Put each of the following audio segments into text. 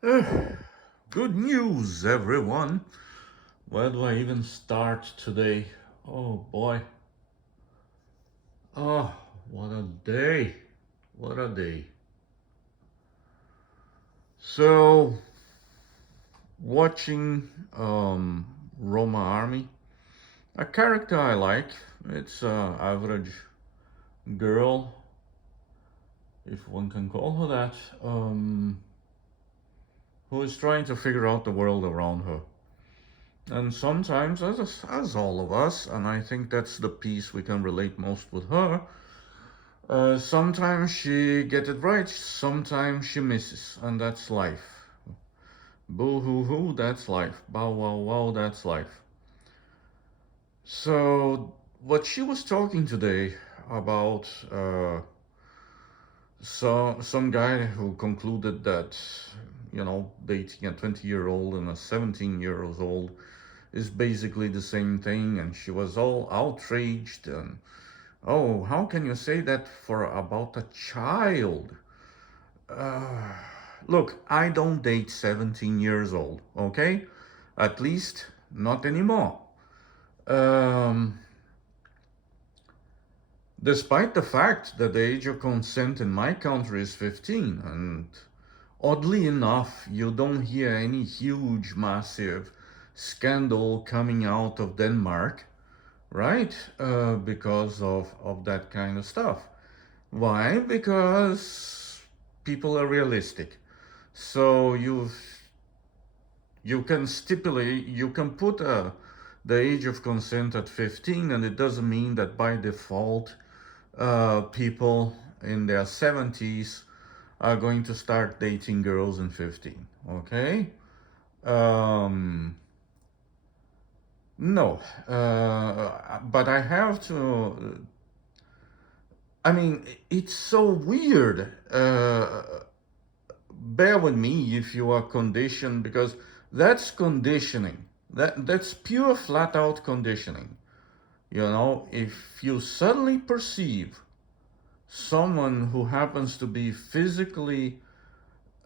Good news, everyone. Where do I even start today? Oh boy. Oh, what a day. What a day. So, watching Roma Army, a character I like. It's a average girl, if one can call her that, who is trying to figure out the world around her. And sometimes, as all of us, and I think that's the piece we can relate most with her, sometimes she get it right, sometimes she misses, and that's life. Boo hoo hoo, that's life. Bow wow wow, that's life. So, what she was talking today about some guy who concluded that, dating a 20-year-old and a 17-year-old is basically the same thing, and she was all outraged and, oh, how can you say that for about a child? Uh, Look, I don't date 17 years old, okay? At least not anymore. Um, Despite the fact that the age of consent in my country is 15, and oddly enough, you don't hear any huge, massive scandal coming out of Denmark, right? Because of that kind of stuff. Why? Because people are realistic. So you can stipulate, you can put the age of consent at 15, and it doesn't mean that by default people in their 70s are going to start dating girls in 15. Okay? Um, no, but I have to. I mean, it's so weird. Bear with me if you are conditioned, because that's conditioning. That's pure flat out conditioning. If you suddenly perceive someone who happens to be physically,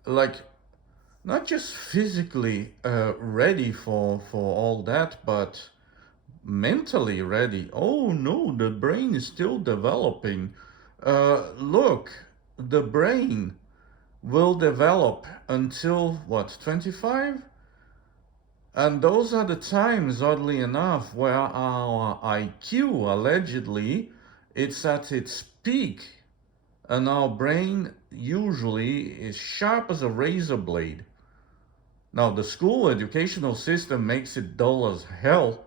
like, not just physically ready for all that, but mentally ready. Oh no, the brain is still developing. Look, the brain will develop until what, 25? And those are the times, oddly enough, where our IQ allegedly it's at its peak, and our brain usually is sharp as a razor blade. Now, the school educational system makes it dull as hell.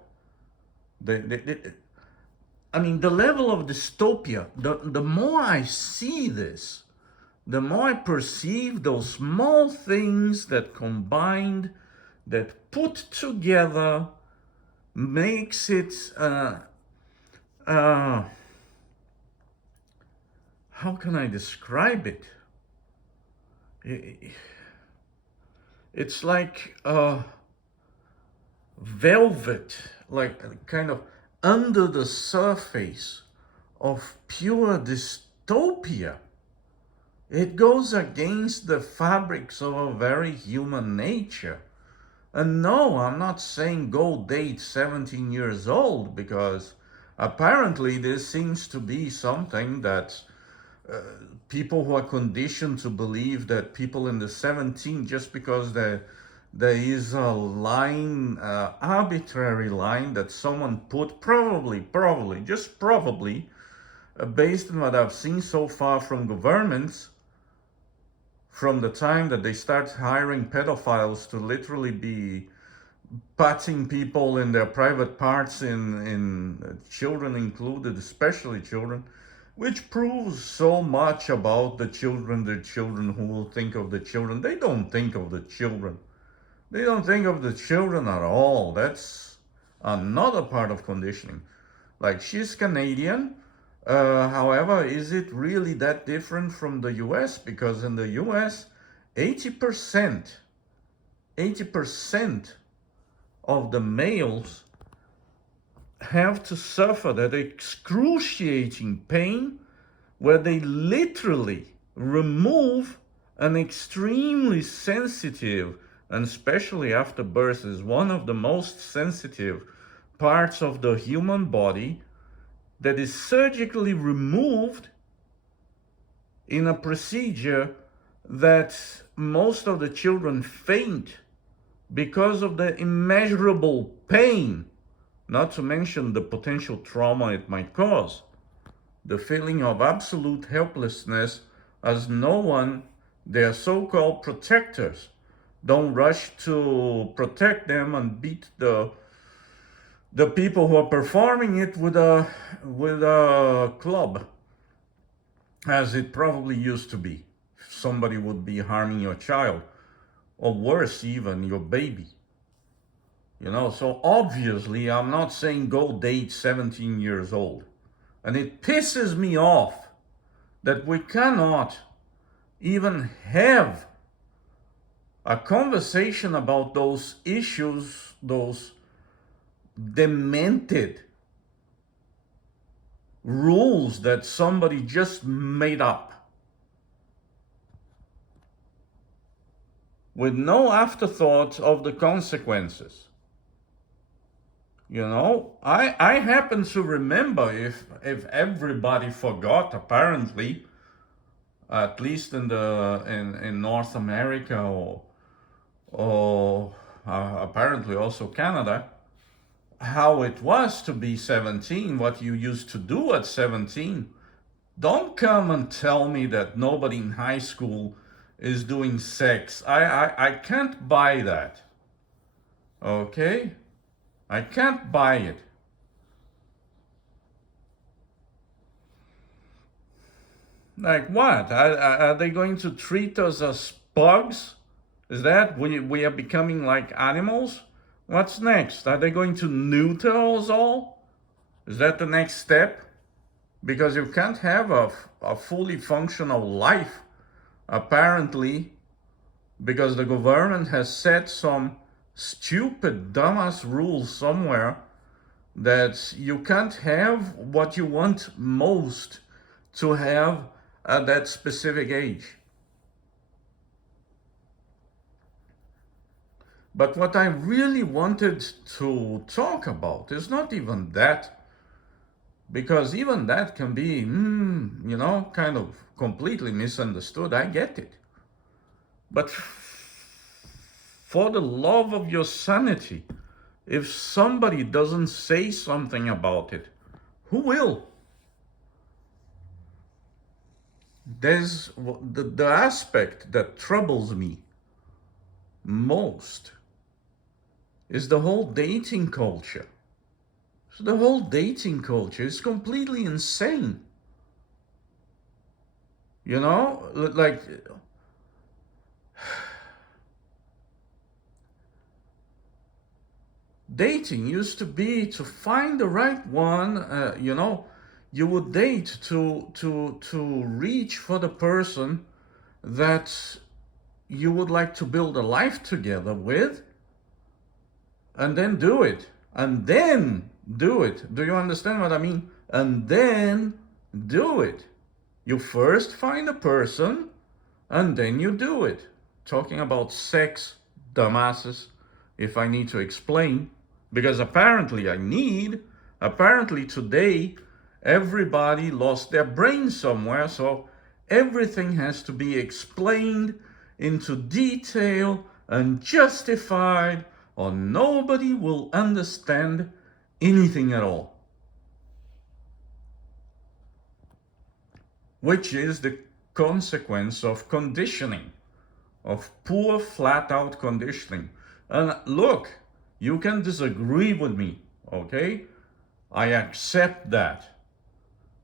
I mean, the level of dystopia, the more I see this, the more I perceive those small things that combined, that put together, makes it, uh, how can I describe it? It's like velvet, like kind of under the surface of pure dystopia. It goes against the fabrics of our very human nature. And no, I'm not saying go date 17 years old, because apparently this seems to be something that people who are conditioned to believe that people in the 17, just because there is a line, arbitrary line that someone put, probably, just probably, based on what I've seen so far from governments, from the time that they start hiring pedophiles to literally be patting people in their private parts, in children included, especially children, which proves so much about the children who will think of the children. They don't think of the children. They don't think of the children at all. That's another part of conditioning. Like, she's Canadian. However, is it really that different from the US? Because in the US, 80%, 80% of the males have to suffer that excruciating pain where they literally remove an extremely sensitive, and especially after birth is one of the most sensitive parts of the human body, that is surgically removed in a procedure that most of the children faint because of the immeasurable pain, not to mention the potential trauma it might cause, the feeling of absolute helplessness, as no one, their so-called protectors, don't rush to protect them and beat the people who are performing it with a club, as it probably used to be. Somebody would be harming your child, or worse, even your baby. So obviously I'm not saying go date 17 years old. And it pisses me off that we cannot even have a conversation about those issues, those demented rules that somebody just made up, with no afterthought of the consequences. I happen to remember, if everybody forgot, apparently, at least in North America, or apparently also Canada, how it was to be 17, what you used to do at 17. Don't come and tell me that nobody in high school is doing sex. I can't buy that. Okay? I can't buy it. Like what? Are they going to treat us as pugs? Is that we are becoming like animals? What's next? Are they going to neuter us all? Is that the next step? Because you can't have a fully functional life, apparently, because the government has set some stupid, dumbass rules somewhere that you can't have what you want most to have at that specific age. But what I really wanted to talk about is not even that, because even that can be, kind of completely misunderstood. I get it. But for the love of your sanity, if somebody doesn't say something about it, who will? There's the aspect that troubles me most is the whole dating culture. So the whole dating culture is completely insane. Like, dating used to be to find the right one. You would date to reach for the person that you would like to build a life together with, and then do it. And then do it. Do you understand what I mean? And then do it. You first find a person, and then you do it. Talking about sex, dumbasses, if I need to explain, because apparently today, everybody lost their brain somewhere, so everything has to be explained into detail and justified, or nobody will understand anything at all. Which is the consequence of conditioning, of poor flat out conditioning. And look, you can disagree with me, okay? I accept that.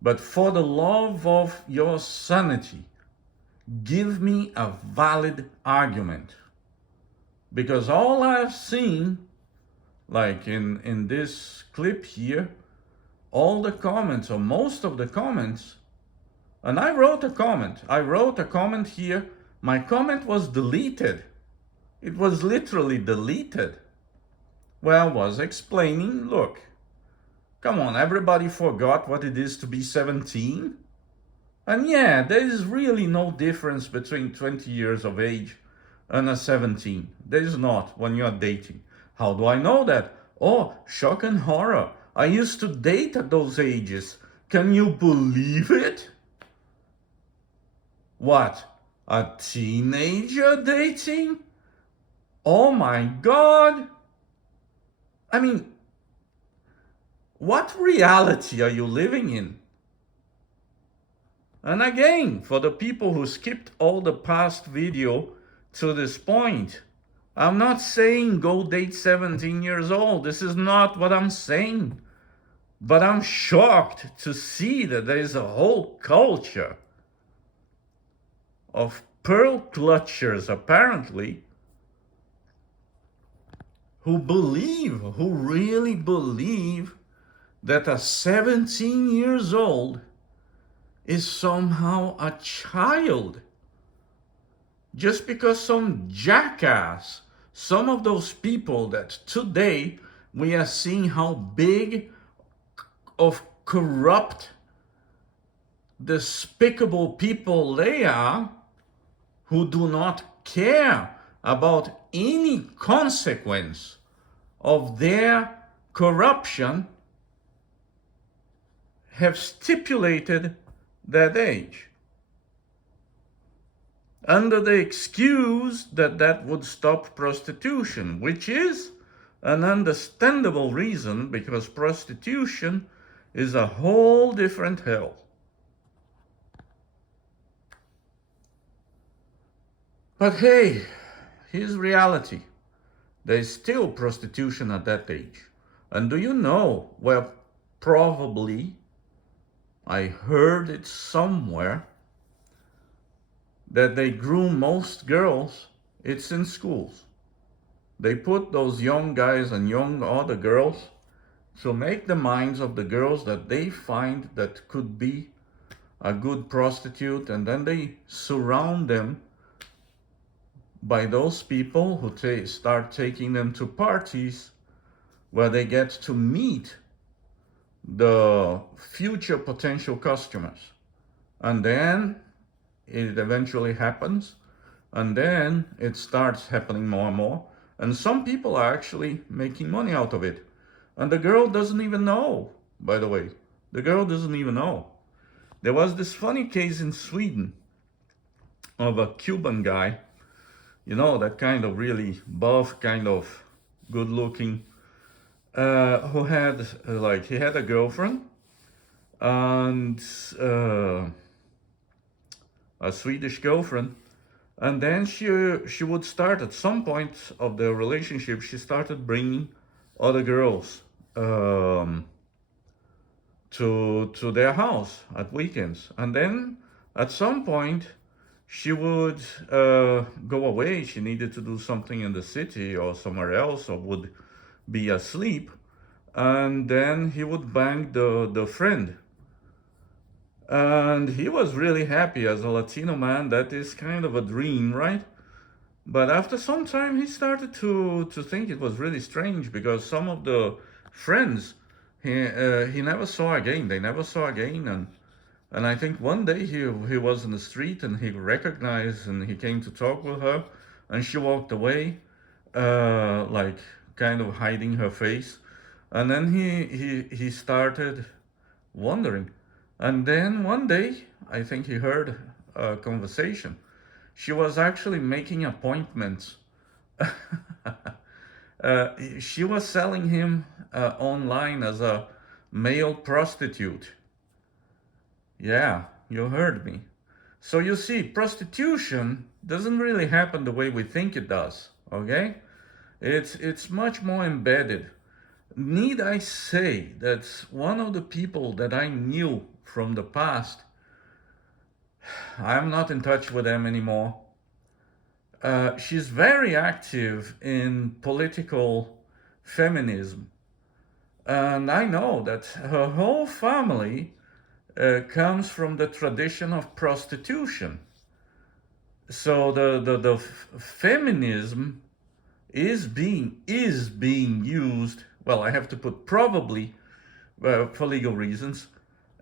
But for the love of your sanity, give me a valid argument. Because all I've seen, like in this clip here, all the comments, or most of the comments, and I wrote a comment here. My comment was deleted. It was literally deleted. Where I was explaining, look, come on, everybody forgot what it is to be 17. And yeah, there is really no difference between 20 years of age and a 17. There is not when you are dating. How do I know that? Oh, shock and horror. I used to date at those ages. Can you believe it? What? A teenager dating? Oh my God. I mean, what reality are you living in? And again, for the people who skipped all the past video to this point, I'm not saying go date 17 years old. This is not what I'm saying. But I'm shocked to see that there is a whole culture of pearl clutchers, apparently, who really believe that a 17 years old is somehow a child. Just because some jackass, some of those people that today we are seeing how big of corrupt, despicable people they are, who do not care about any consequence of their corruption, have stipulated that age under the excuse that that would stop prostitution, which is an understandable reason because prostitution is a whole different hell. But hey, here's reality. There is still prostitution at that age. And do you know where probably, I heard it somewhere, that they groom most girls? It's in schools. They put those young guys and young other girls to make the minds of the girls that they find that could be a good prostitute, and then they surround them by those people who start taking them to parties where they get to meet the future potential customers. And then it eventually happens, and then it starts happening more and more. And some people are actually making money out of it. And the girl doesn't even know, by the way. The girl doesn't even know. There was this funny case in Sweden of a Cuban guy, you know, that kind of really buff, kind of good looking, who had, he had a girlfriend and a Swedish girlfriend. And then she would start, at some point of the relationship, she started bringing other girls to their house at weekends. And then at some point she would go away. She needed to do something in the city or somewhere else, or would be asleep. And then he would bang the friend. And he was really happy. As a Latino man, that is kind of a dream, right? But after some time, he started to think it was really strange, because some of the friends he never saw again. They never saw again. And I think one day he was in the street and he recognized, and he came to talk with her, and she walked away, like kind of hiding her face. And then he started wondering. And then one day, I think he heard a conversation. She was actually making appointments. She was selling him online as a male prostitute. Yeah, you heard me. So you see, prostitution doesn't really happen the way we think it does, okay? It's much more embedded. Need I say that one of the people that I knew from the past, I'm not in touch with them anymore. She's very active in political feminism. And I know that her whole family comes from the tradition of prostitution. So the feminism is being used. Well, I have to put probably for legal reasons,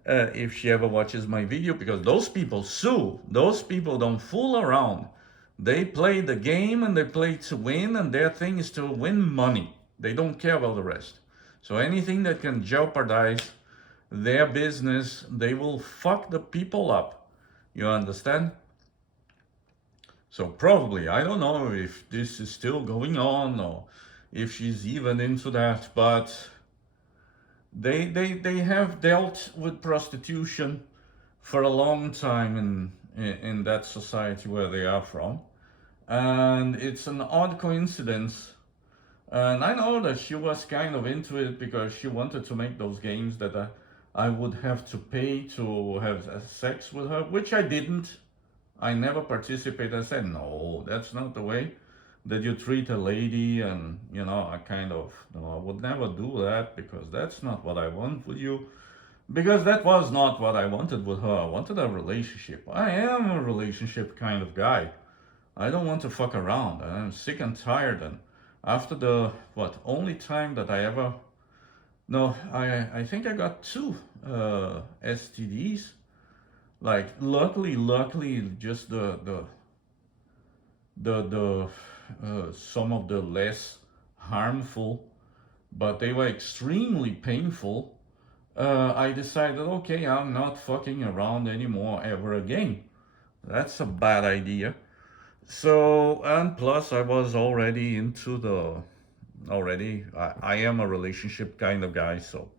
if she ever watches my video, because those people sue. Those people don't fool around. They play the game and they play to win, and their thing is to win money. They don't care about the rest. So anything that can jeopardize their business, they will fuck the people up. You understand? So probably, I don't know if this is still going on or if she's even into that, but they have dealt with prostitution for a long time in that society where they are from. And it's an odd coincidence. And I know that she was kind of into it because she wanted to make those games that I would have to pay to have sex with her, which I didn't. I never participated. I said, no, that's not the way that you treat a lady. And, I kind of, no, I would never do that because that's not what I want with you. Because that was not what I wanted with her. I wanted a relationship. I am a relationship kind of guy. I don't want to fuck around. I'm sick and tired. And after the, only time that I ever, no, I think I got 2 STDs. Like, luckily, just the some of the less harmful, but they were extremely painful. I decided, okay, I'm not fucking around anymore ever again. That's a bad idea. So, and plus I was already into I am a relationship kind of guy, so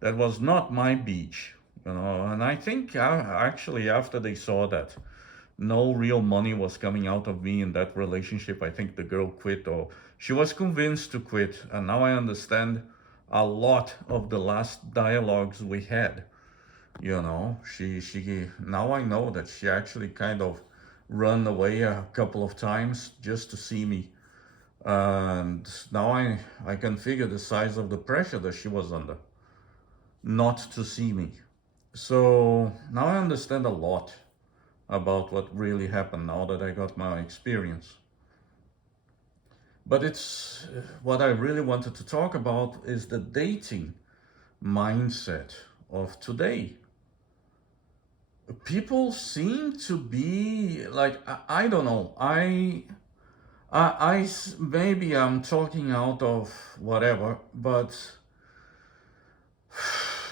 that was not my beach, and I think actually after they saw that no real money was coming out of me in that relationship, I think the girl quit, or she was convinced to quit. And now I understand a lot of the last dialogues we had. She now I know that she actually kind of run away a couple of times just to see me. And now I can figure the size of the pressure that she was under not to see me. So now I understand a lot about what really happened now that I got my experience. But it's what I really wanted to talk about is the dating mindset of today. People seem to be like, I don't know. Maybe I'm talking out of whatever, but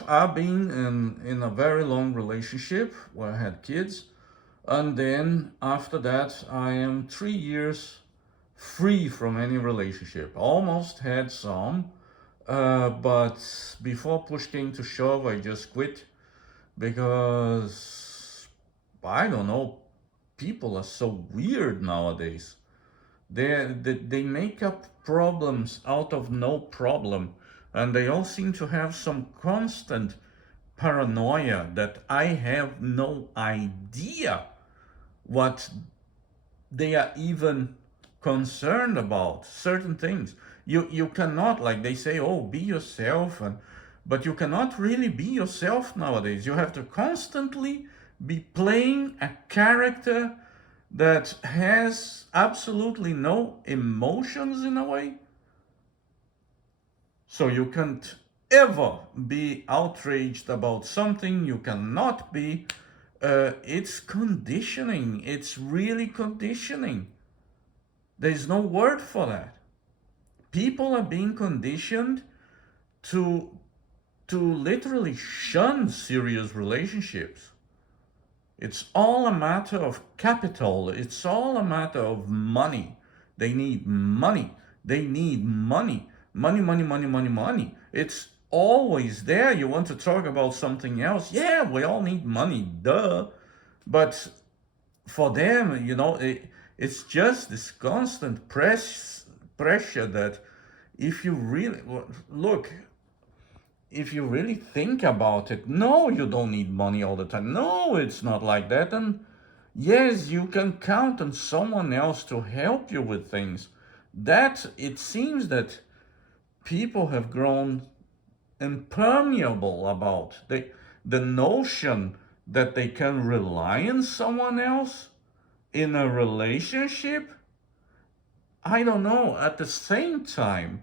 I've been in a very long relationship where I had kids, and then after that I am 3 years free from any relationship. Almost had some, but before push came to shove, I just quit because I don't know. People are so weird nowadays. They make up problems out of no problem, and they all seem to have some constant paranoia that I have no idea what they are even concerned about. Certain things you cannot, like they say, oh, be yourself, but you cannot really be yourself nowadays. You have to constantly be playing a character that has absolutely no emotions in a way. So you can't ever be outraged about something. You cannot be. It's conditioning. It's really conditioning. There's no word for that. People are being conditioned to literally shun serious relationships. It's all a matter of capital. It's all a matter of money. They need money. They need money. Money, money, money, money, money. It's always there. You want to talk about something else? Yeah, we all need money, duh. But for them, it's just this constant pressure that if you really look, if you really think about it, no, you don't need money all the time. No, it's not like that. And yes, you can count on someone else to help you with things. That it seems that people have grown impermeable about the notion that they can rely on someone else in a relationship. I don't know. At the same time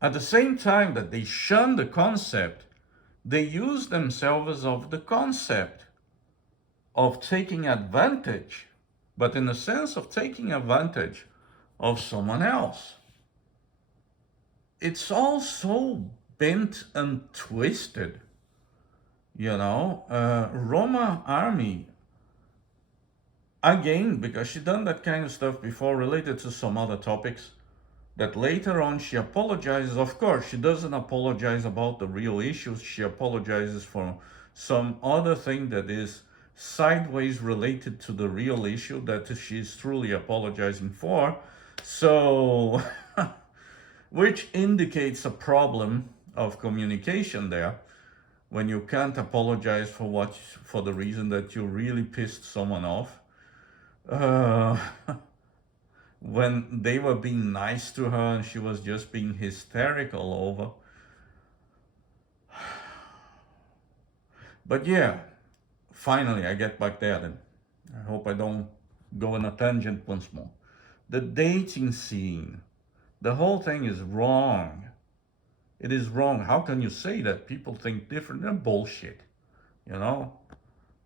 that they shun the concept they use themselves of the concept of taking advantage, but in the sense of taking advantage of someone else. It's all so bent and twisted, Roma Army, again, because she done that kind of stuff before related to some other topics, that later on she apologizes. Of course, she doesn't apologize about the real issues. She apologizes for some other thing that is sideways related to the real issue that she's truly apologizing for. So, which indicates a problem of communication there when you can't apologize for the reason that you really pissed someone off. Uh, when they were being nice to her and she was just being hysterical over. But yeah, finally I get back there then. I hope I don't go on a tangent once more. The dating scene, the whole thing is wrong. It is wrong. How can you say that? People think different. They're bullshit.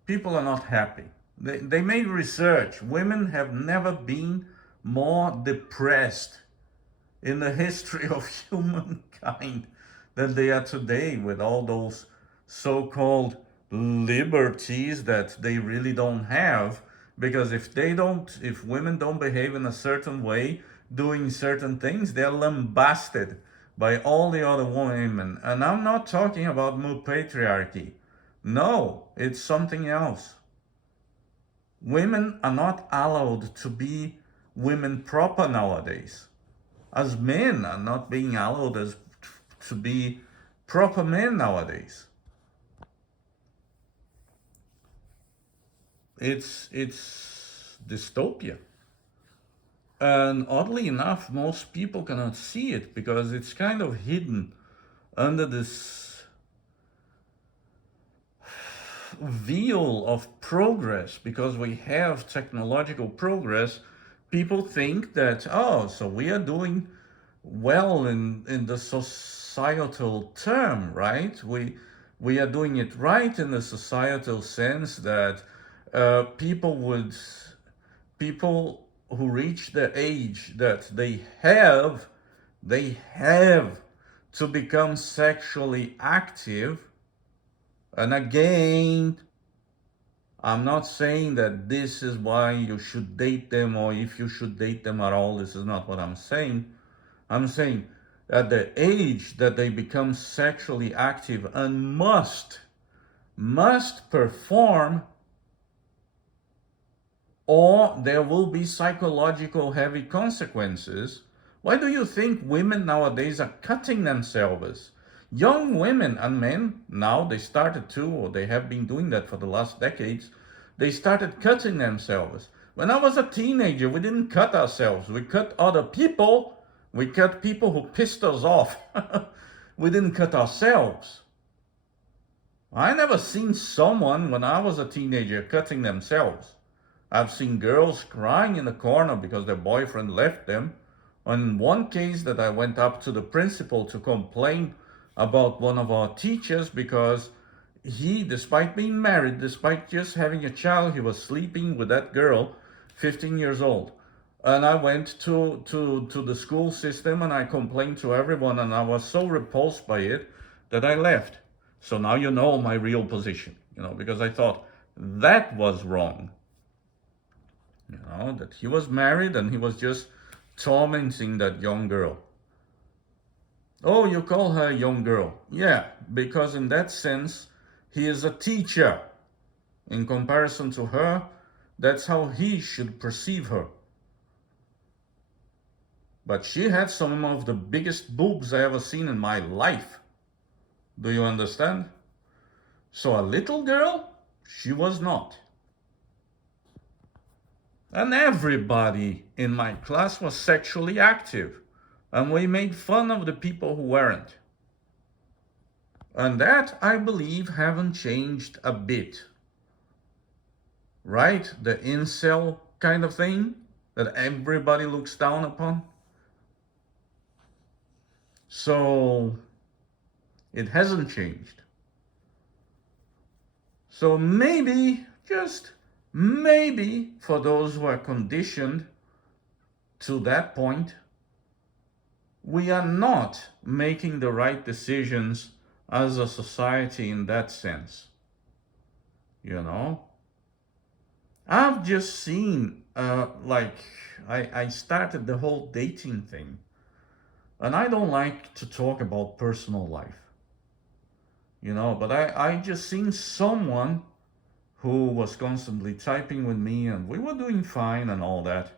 People are not happy. They made research. Women have never been more depressed in the history of humankind than they are today, with all those so-called liberties that they really don't have. Because if women don't behave in a certain way, doing certain things, they're lambasted by all the other women. And I'm not talking about more patriarchy. No, it's something else. Women are not allowed to be women proper nowadays, as men are not being allowed to be proper men nowadays. It's dystopia. And oddly enough, most people cannot see it because it's kind of hidden under this veil of progress. Because we have technological progress, people think that, oh, so we are doing well in the societal term, right? We are doing it right in the societal sense that people who reach the age that they have to become sexually active. And again, I'm not saying that this is why you should date them or if you should date them at all. This is not what I'm saying. I'm saying at the age that they become sexually active and must perform, or there will be psychological heavy consequences. Why do you think women nowadays are cutting themselves? Young women and men, now they started to, or they have been doing that for the last decades, they started cutting themselves. When I was a teenager, we didn't cut ourselves. We cut other people. We cut people who pissed us off. We didn't cut ourselves. I never seen someone when I was a teenager cutting themselves. I've seen girls crying in the corner because their boyfriend left them. On one case that I went up to the principal to complain about one of our teachers because he, despite being married, despite just having a child, he was sleeping with that girl, 15 years old. And I went to the school system and I complained to everyone, and I was so repulsed by it that I left. So now you know my real position, because I thought that was wrong. That he was married and he was just tormenting that young girl. Oh, you call her a young girl? Yeah, because in that sense, he is a teacher. In comparison to her, that's how he should perceive her. But she had some of the biggest boobs I ever seen in my life. Do you understand? So a little girl, she was not. And everybody in my class was sexually active. And we made fun of the people who weren't. And that, I believe, haven't changed a bit. Right? The incel kind of thing that everybody looks down upon. So, it hasn't changed. So maybe, just maybe, for those who are conditioned to that point, we are not making the right decisions as a society in that sense. You know, I've just seen, I started the whole dating thing, and I don't like to talk about personal life, but I just seen someone who was constantly typing with me, and we were doing fine and all that.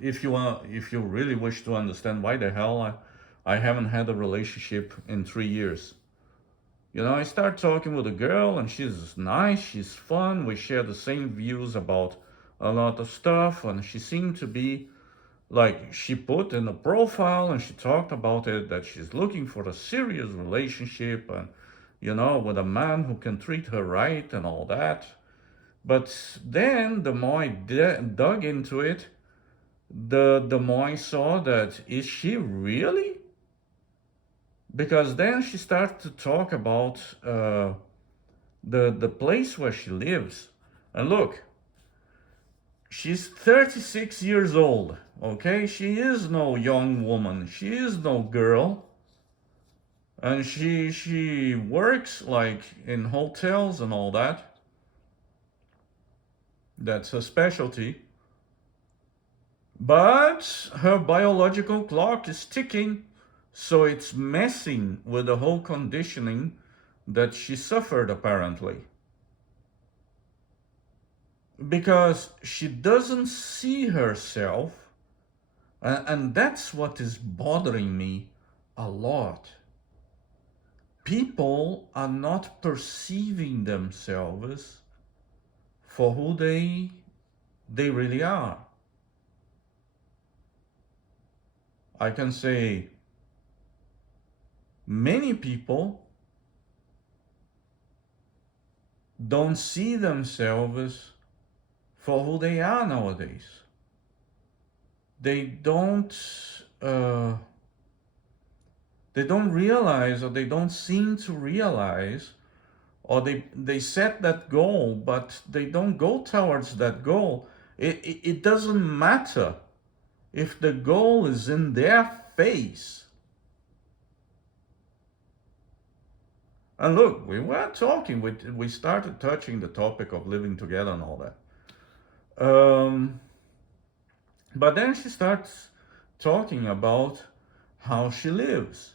If you really wish to understand why the hell I haven't had a relationship in 3 years. I start talking with a girl, and she's nice, she's fun, we share the same views about a lot of stuff, and she seemed to be like, she put in a profile and she talked about it, that she's looking for a serious relationship, and with a man who can treat her right and all that. But then the more I dug into it, the more I saw that, is she really? Because then she started to talk about the place where she lives. And look, she's 36 years old, okay? She is no young woman. She is no girl. And she works like in hotels and all that. That's her specialty. But her biological clock is ticking, so it's messing with the whole conditioning that she suffered, apparently. Because she doesn't see herself, and that's what is bothering me a lot. People are not perceiving themselves for who they really are. I can say many people don't see themselves for who they are nowadays. They don't realize, or they don't seem to realize, or they set that goal, but they don't go towards that goal. It doesn't matter if the goal is in their face. And look, we were talking, we started touching the topic of living together and all that. But then she starts talking about how she lives.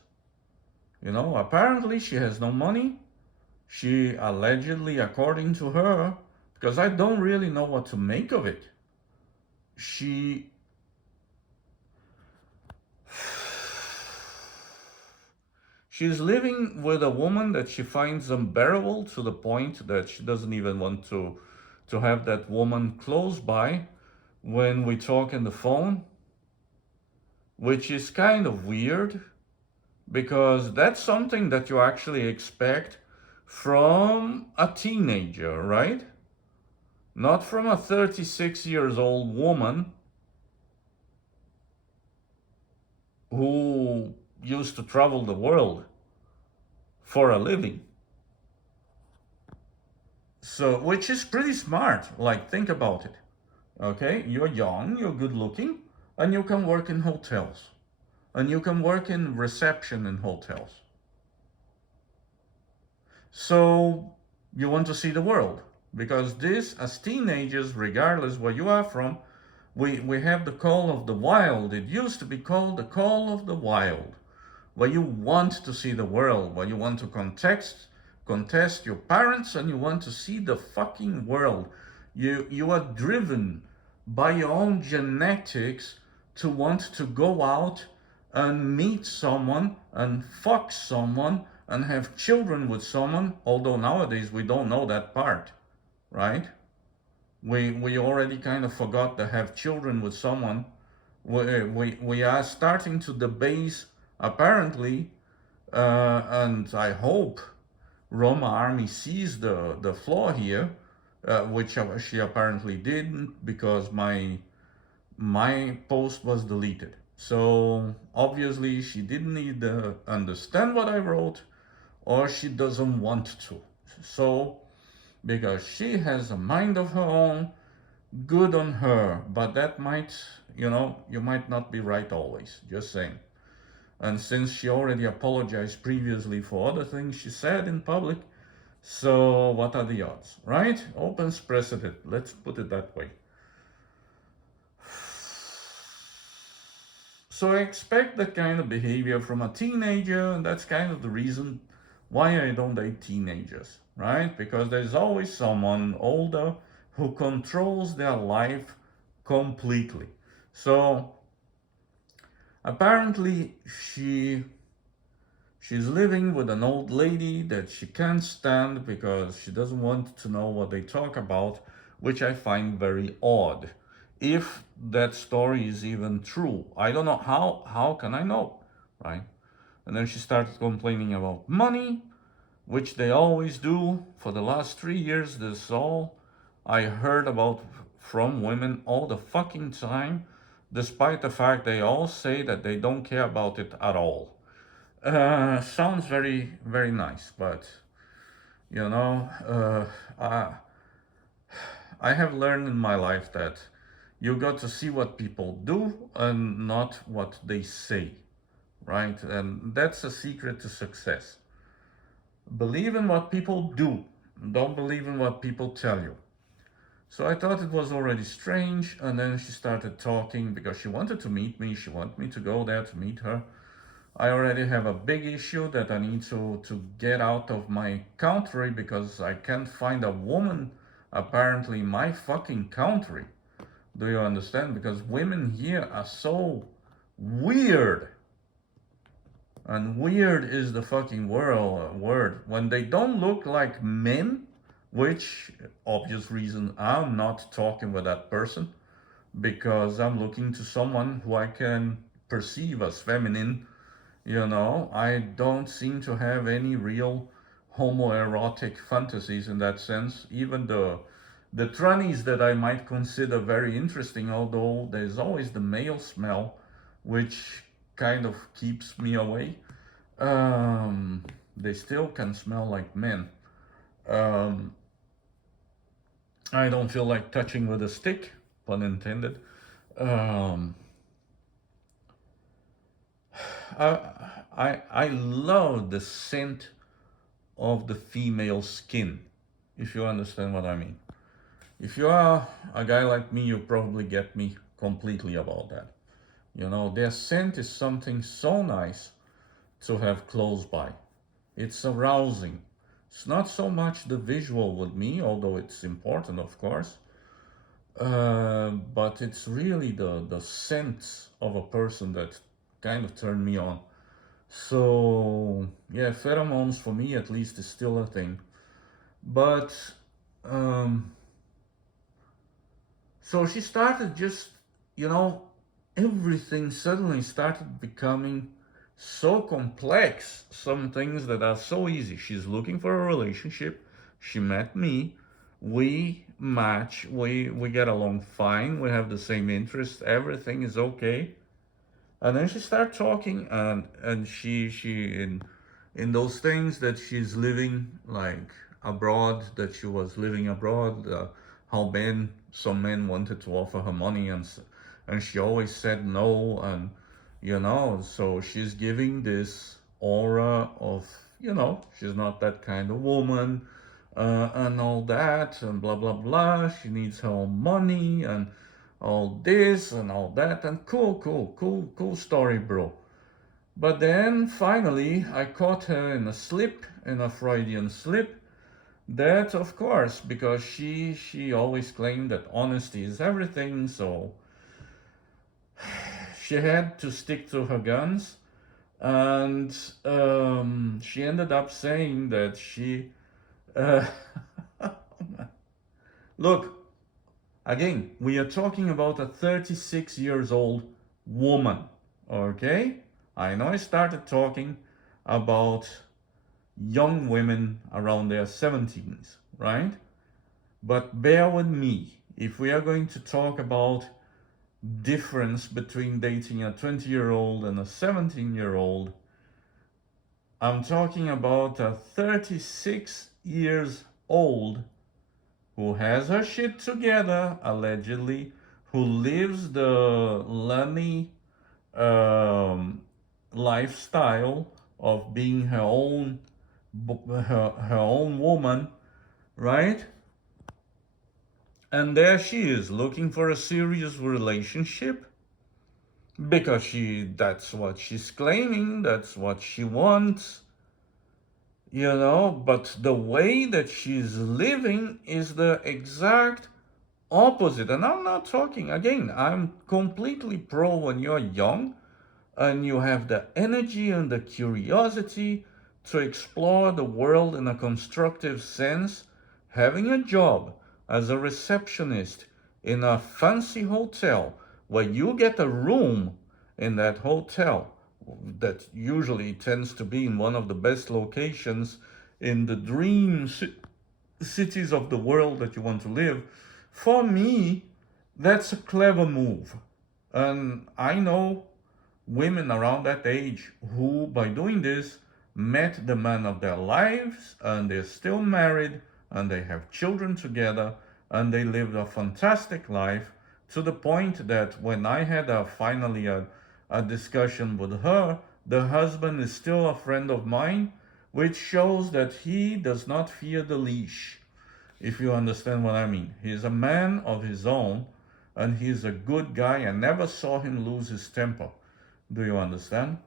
Apparently she has no money. She allegedly, according to her, because I don't really know what to make of it, she's living with a woman that she finds unbearable, to the point that she doesn't even want to have that woman close by when we talk on the phone, which is kind of weird, because that's something that you actually expect from a teenager, right? Not from a 36 years old woman who used to travel the world for a living. So, which is pretty smart. Like, think about it. Okay, you're young, you're good looking, and you can work in hotels. And you can work in reception in hotels. So, you want to see the world. Because this, as teenagers, regardless where you are from, we have the call of the wild. It used to be called the call of the wild, where you want to see the world, where you want to contest your parents, and you want to see the fucking world. You are driven by your own genetics to want to go out and meet someone and fuck someone and have children with someone, although nowadays we don't know that part, right? We already kind of forgot to have children with someone. We are starting to debase, apparently, and I hope Roma Army sees the flaw here, which she apparently didn't, because my post was deleted. So obviously she didn't need to understand what I wrote, or she doesn't want to. So, because she has a mind of her own, good on her, but that might, you might not be right always, just saying. And since she already apologized previously for other things she said in public, so what are the odds, right? Opens precedent, let's put it that way. So I expect that kind of behavior from a teenager, and that's kind of the reason why I don't date teenagers, right? Because there's always someone older who controls their life completely. So apparently she's living with an old lady that she can't stand because she doesn't want to know what they talk about, which I find very odd. If that story is even true, I don't know how can I know, right? And then she started complaining about money, which they always do for the last 3 years. This is all I heard about from women all the fucking time, despite the fact they all say that they don't care about it at all. Sounds very, very nice, but you know, I have learned in my life that you got to see what people do and not what they say, right? And that's a secret to success. Believe in what people do, don't believe in what people tell you. So I thought it was already strange, and then she started talking because she wanted to meet me. She wanted me to go there to meet her. I already have a big issue that I need to get out of my country because I can't find a woman apparently in my fucking country. Do you understand? Because women here are so weird. And weird is the fucking word. When they don't look like men, which obvious reason I'm not talking with that person because I'm looking to someone who I can perceive as feminine. I don't seem to have any real homoerotic fantasies in that sense. Even the trannies that I might consider very interesting, although there's always the male smell, which kind of keeps me away. They still can smell like men. Um, I don't feel like touching with a stick, pun intended. Um, I, I love the scent of the female skin, if you understand what I mean. If you are a guy like me, you probably get me completely about that. Their scent is something so nice to have close by. It's arousing. It's not so much the visual with me, although it's important, of course, but it's really the scent of a person that kind of turned me on. So, yeah, pheromones for me at least is still a thing. But, um, so she started just, everything suddenly started becoming so complex. Some things that are so easy. She's looking for a relationship. She met me. We match. We get along fine. We have the same interests. Everything is okay. And then she started talking, and she in those things that she's living like abroad, that she was living abroad, how some men wanted to offer her money, and she always said no, and so she's giving this aura of, she's not that kind of woman, and all that, and blah blah blah. She needs her own money and all this and all that, and cool story, bro. But then finally I caught her in a Freudian slip. That, of course, because she always claimed that honesty is everything, so she had to stick to her guns. And she ended up saying that uh, look, again, we are talking about a 36 years old woman, okay? I know I started talking about young women around their 17s, right? But bear with me. If we are going to talk about difference between dating a 20-year-old and a 17-year-old, I'm talking about a 36 years old who has her shit together, allegedly, who lives the Lani um, lifestyle of being her own woman, right? And there she is looking for a serious relationship because that's what she's claiming, that's what she wants, but the way that she's living is the exact opposite. And I'm not talking, again, I'm completely pro when you're young and you have the energy and the curiosity to explore the world in a constructive sense. Having a job as a receptionist in a fancy hotel where you get a room in that hotel that usually tends to be in one of the best locations in the cities of the world that you want to live. For me, that's a clever move. And I know women around that age who, by doing this, met the man of their lives and they're still married and they have children together and they lived a fantastic life to the point that when I had finally a discussion with her, the husband is still a friend of mine, which shows that he does not fear the leash, if you understand what I mean. He's a man of his own and he's a good guy. I never saw him lose his temper. Do you understand?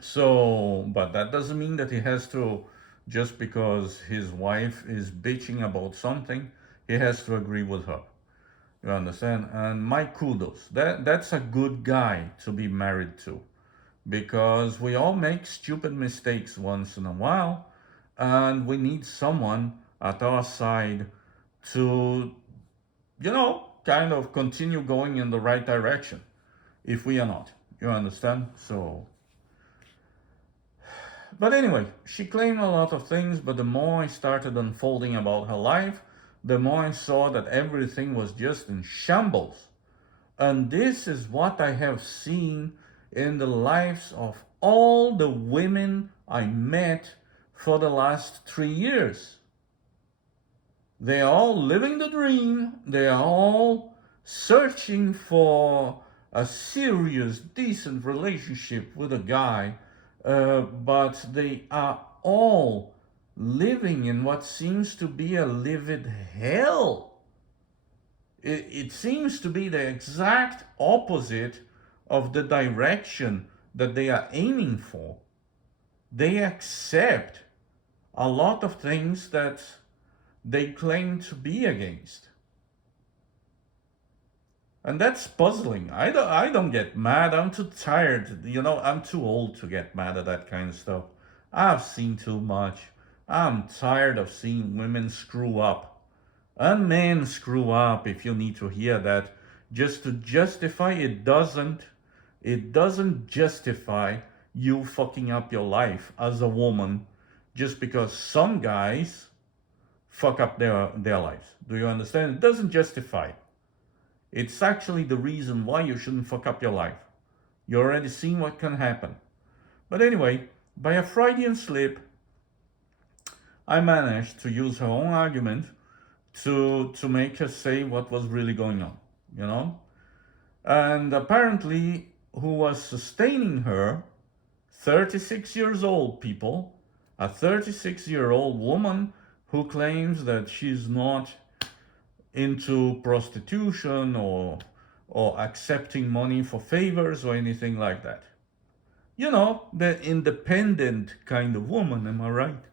So, but that doesn't mean that he has to, just because his wife is bitching about something, he has to agree with her. You understand? And my kudos. That's a good guy to be married to, because we all make stupid mistakes once in a while, and we need someone at our side to, kind of continue going in the right direction if we are not. You understand? So, but anyway, she claimed a lot of things, but the more I started unfolding about her life, the more I saw that everything was just in shambles. And this is what I have seen in the lives of all the women I met for the last 3 years. They are all living the dream. They are all searching for a serious, decent relationship with a guy, but they are all living in what seems to be a livid hell. It seems to be the exact opposite of the direction that they are aiming for. They accept a lot of things that they claim to be against. And that's puzzling. I don't get mad. I'm too tired. I'm too old to get mad at that kind of stuff. I've seen too much. I'm tired of seeing women screw up. And men screw up, if you need to hear that. Just to justify it doesn't justify you fucking up your life as a woman just because some guys fuck up their lives. Do you understand? It doesn't justify it. It's actually the reason why you shouldn't fuck up your life. You already seen what can happen. But anyway, by a Freudian slip, I managed to use her own argument to make her say what was really going on, And apparently, who was sustaining her, 36 years old people, a 36-year-old woman who claims that she's not into prostitution or accepting money for favors or anything like that. The independent kind of woman, am I right?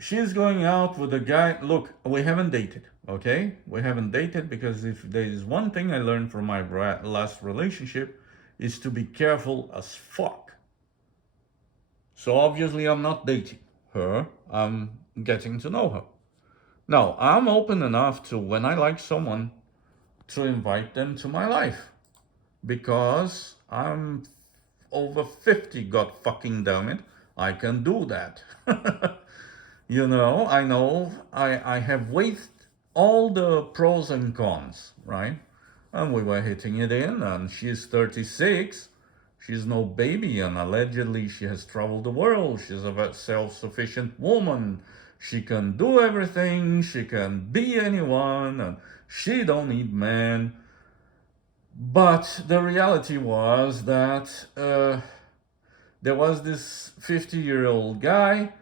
She's going out with a guy. Look, we haven't dated, okay? We haven't dated because if there is one thing I learned from my last relationship is to be careful as fuck. So obviously I'm not dating her, I'm getting to know her. Now, I'm open enough to, when I like someone, to invite them to my life. Because I'm over 50, god fucking damn it. I can do that. I know I have weighed all the pros and cons, right? and we were hitting it in, and she's 36. She's no baby, and allegedly she has traveled the world. She's a self-sufficient woman. She can do everything. She can be anyone, and she don't need men. But the reality was that there was this 50-year-old guy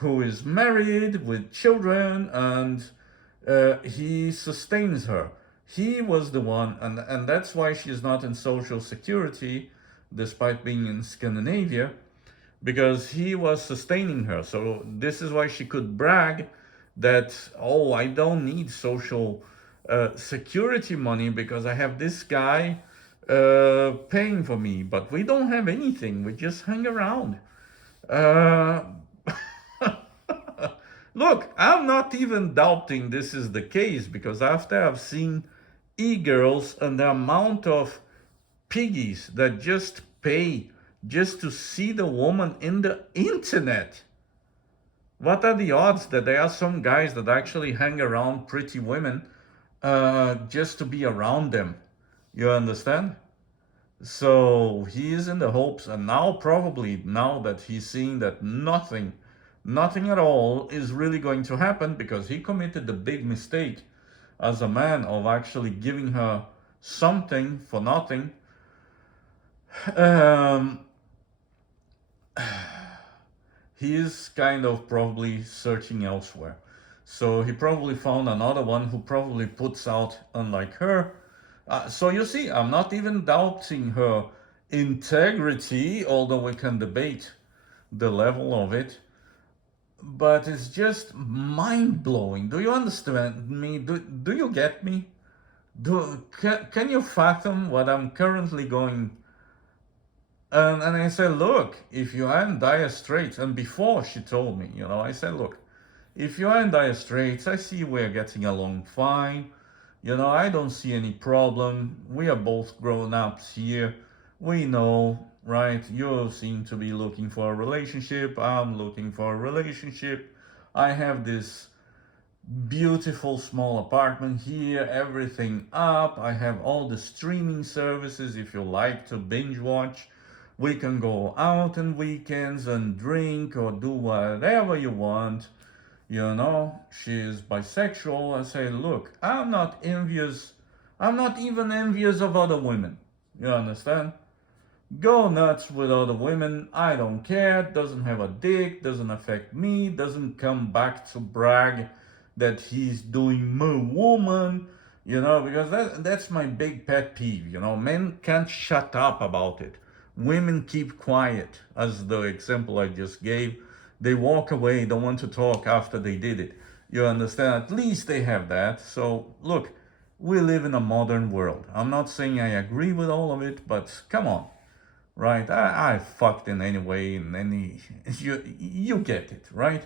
who is married with children, and he sustains her. He was the one, and that's why she's not in social security, despite being in Scandinavia, because he was sustaining her. So this is why she could brag that, oh, I don't need social security money because I have this guy paying for me, but we don't have anything. We just hang around. Uh, Look, I'm not even doubting this is the case, because after I've seen e-girls and the amount of piggies that just pay just to see the woman in the internet, what are the odds that there are some guys that actually hang around pretty women just to be around them? You understand? So he is in the hopes, and now probably now that he's seeing that nothing at all is really going to happen, because he committed the big mistake as a man of actually giving her something for nothing. Um, he is kind of probably searching elsewhere. So he probably found another one who probably puts out unlike her. So you see, I'm not even doubting her integrity, although we can debate the level of it. But it's just mind blowing. Do you understand me? Do you get me? Can you fathom what I'm currently going? And I said, look, if you are in dire straits, and before she told me, I said, look, if you are in dire straits, I see we're getting along fine. I don't see any problem. We are both grown ups here. We know, right? You seem to be looking for a relationship. I'm looking for a relationship. I have this beautiful small apartment here, everything up. I have all the streaming services if you like to binge watch. We can go out on weekends and drink or do whatever you want. She is bisexual. I say, look, I'm not envious. I'm not even envious of other women. You understand? Go nuts with other women. I don't care. Doesn't have a dick. Doesn't affect me. Doesn't come back to brag that he's doing more woman. Because that's my big pet peeve. Men can't shut up about it. Women keep quiet, as the example I just gave. They walk away, don't want to talk after they did it. You understand? At least they have that. So, look, we live in a modern world. I'm not saying I agree with all of it, but come on, right? I fucked in any way, in any... You get it, right?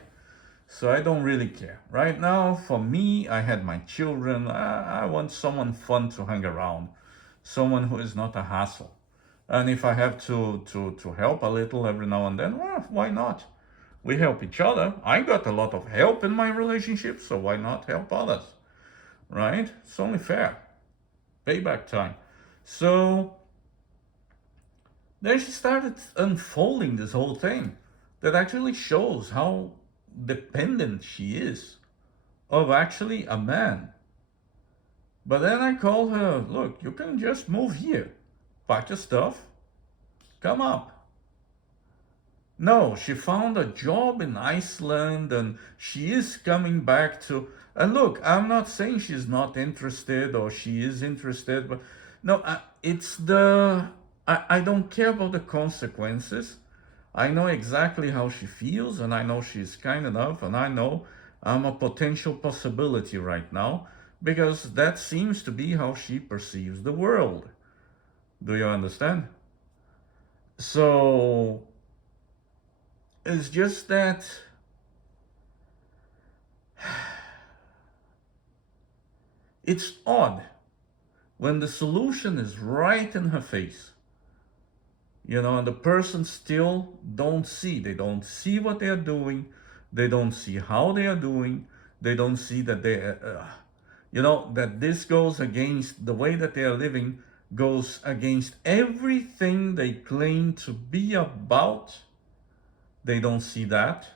So I don't really care. Right now, for me, I had my children. I want someone fun to hang around. Someone who is not a hassle. And if I have to help a little every now and then, well, why not? We help each other. I got a lot of help in my relationship, so why not help others? Right? It's only fair. Payback time. So then she started unfolding this whole thing that actually shows how dependent she is of actually a man. But then I called her, look, you can just move here. Pack your stuff. Come up. No, she found a job in Iceland and she is coming back to. And look, I'm not saying she's not interested or she is interested, but no, it's the. I don't care about the consequences. I know exactly how she feels, and I know she's kind enough, and I know I'm a potential possibility right now, because that seems to be how she perceives the world. Do you understand? So it's just that it's odd when the solution is right in her face, and the person still don't see. They don't see what they are doing. They don't see how they are doing. They don't see that You know, that this goes against the way that they are living, goes against everything they claim to be about. They don't see that,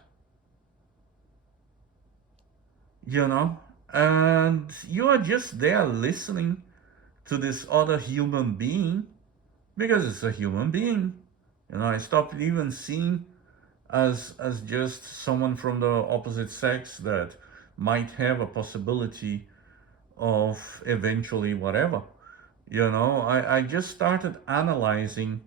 you know, and you are just there listening to this other human being because it's a human being. You know, I stopped even seeing as just someone from the opposite sex that might have a possibility of eventually whatever. You know, I just started analyzing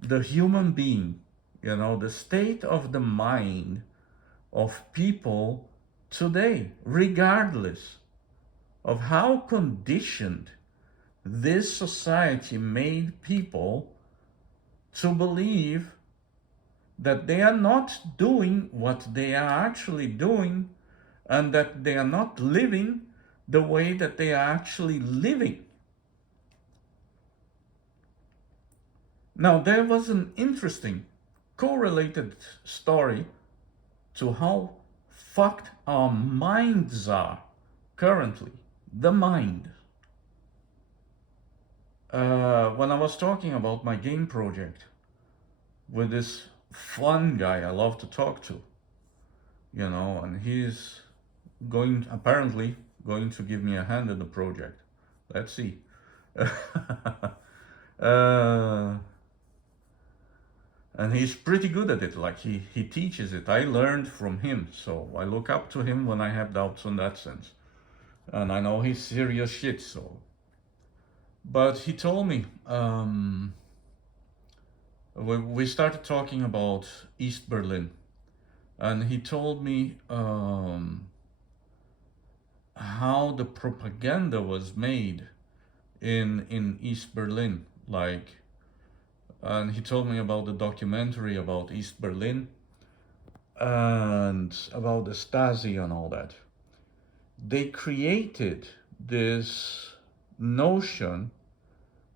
the human being, you know, the state of the mind of people today, regardless of how conditioned this society made people to believe that they are not doing what they are actually doing, and that they are not living the way that they are actually living. Now, there was an interesting correlated story to how fucked our minds are currently. The mind. When I was talking about my game project with this fun guy I love to talk to, you know, and he's apparently going to give me a hand in the project. Let's see. uh, and he's pretty good at it. Like he teaches it. I learned from him, so I look up to him when I have doubts in that sense. And I know he's serious shit. So, but he told me we started talking about East Berlin, and he told me how the propaganda was made in East Berlin, like, and he told me about the documentary about East Berlin and about the Stasi and all that. They created this notion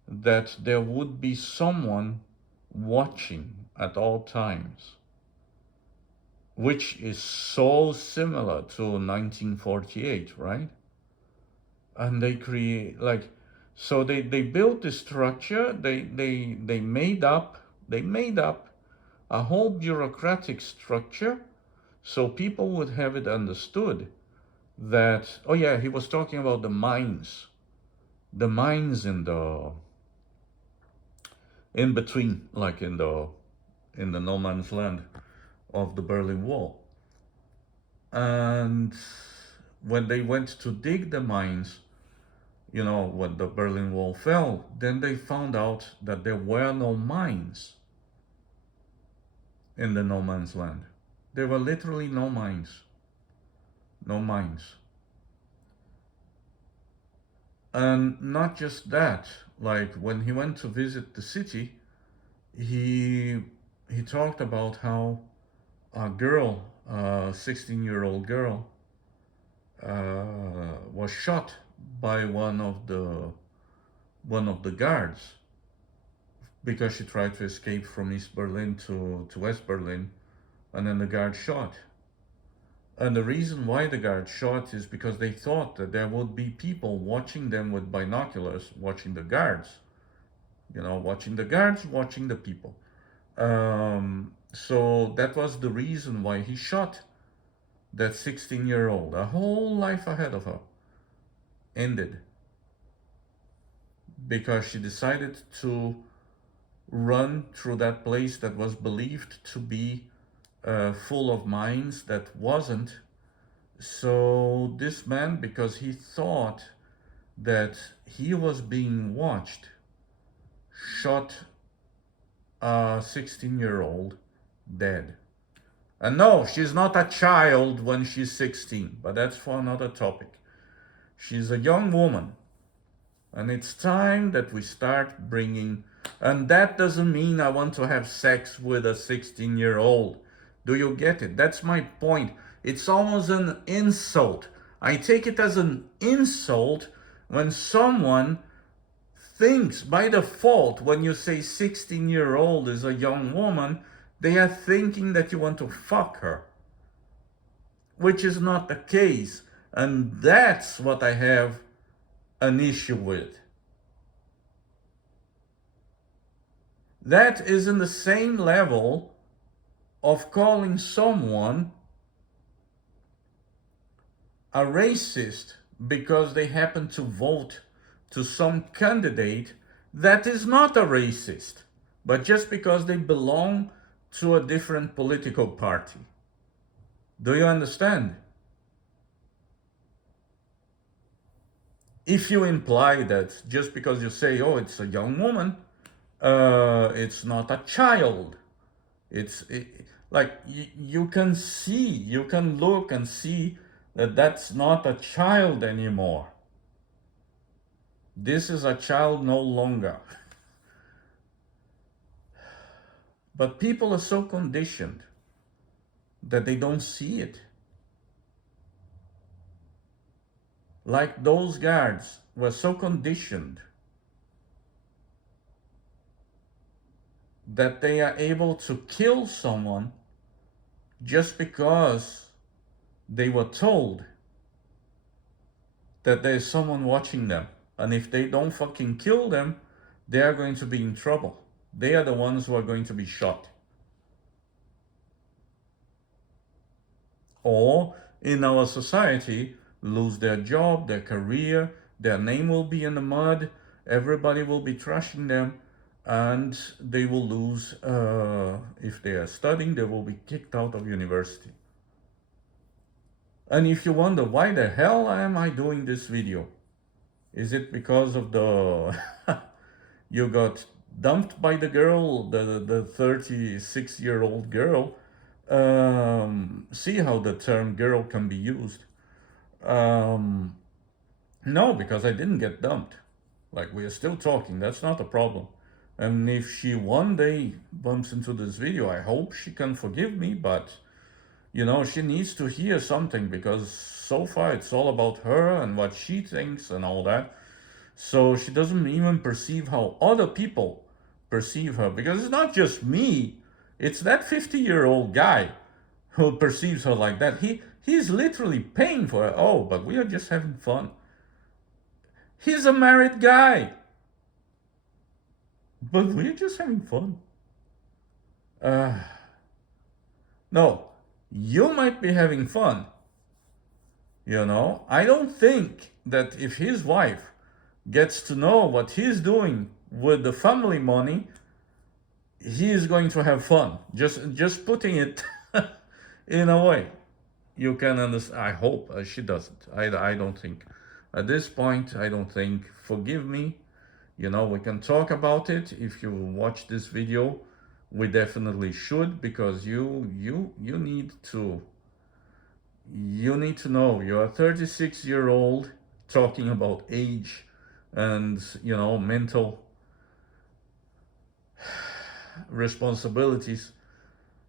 that there would be someone watching at all times, which is so similar to 1948, right? And they create, like, so they built this structure. They made up a whole bureaucratic structure so people would have it understood that, oh yeah, he was talking about the mines in between, like in the no man's land of the Berlin Wall. And when they went to dig the mines, you know, when the Berlin Wall fell, then they found out that there were no mines in the no man's land. There were literally no mines. No mines. And not just that, like when he went to visit the city, he talked about how a girl, a 16-year-old girl, was shot by one of the guards because she tried to escape from East Berlin to West Berlin, and then the guard shot. And the reason why the guard shot is because they thought that there would be people watching them with binoculars, watching the guards. You know, watching the guards, watching the people. So that was the reason why he shot that 16-year-old. A whole life ahead of her ended because she decided to run through that place that was believed to be full of mines that wasn't. So this man, because he thought that he was being watched, shot a 16-year-old dead. And no, she's not a child when she's 16, but that's for another topic. She's a young woman. And it's time that we start bringing, and that doesn't mean I want to have sex with a 16-year-old. Do you get it? That's my point. It's almost an insult. I take it as an insult when someone thinks by default, when you say 16-year-old is a young woman, they are thinking that you want to fuck her, which is not the case. And that's what I have an issue with. That is in the same level of calling someone a racist because they happen to vote to some candidate that is not a racist, but just because they belong to a different political party. Do you understand? If you imply that just because you say, oh, it's a young woman, it's not a child. Like you can see, you can look and see that that's not a child anymore. This is a child no longer. But people are so conditioned that they don't see it. Like those guards were so conditioned that they are able to kill someone just because they were told that there's someone watching them. And if they don't fucking kill them, they are going to be in trouble. They are the ones who are going to be shot. Or in our society, lose their job, their career, their name will be in the mud, everybody will be trashing them, and they will lose, if they are studying, they will be kicked out of university. And if you wonder, why the hell am I doing this video? Is it because of the you got dumped by the girl, the 36-year-old girl? See how the term girl can be used. No, because I didn't get dumped. Like, we are still talking, that's not a problem. And if she one day bumps into this video, I hope she can forgive me, but you know, she needs to hear something, because so far it's all about her and what she thinks and all that. So she doesn't even perceive how other people perceive her, because it's not just me, it's that 50-year-old guy who perceives her like that. He's literally paying for her. Oh, but we are just having fun. He's a married guy, but we're just having fun. No, you might be having fun. You know, I don't think that if his wife gets to know what he's doing with the family money, he is going to have fun. Just putting it in a way you can understand. I hope she doesn't. I don't think. At this point, I don't think. Forgive me. You know, we can talk about it. If you watch this video, we definitely should, because you need to know you're a 36-year-old talking about age and, you know, mental responsibilities.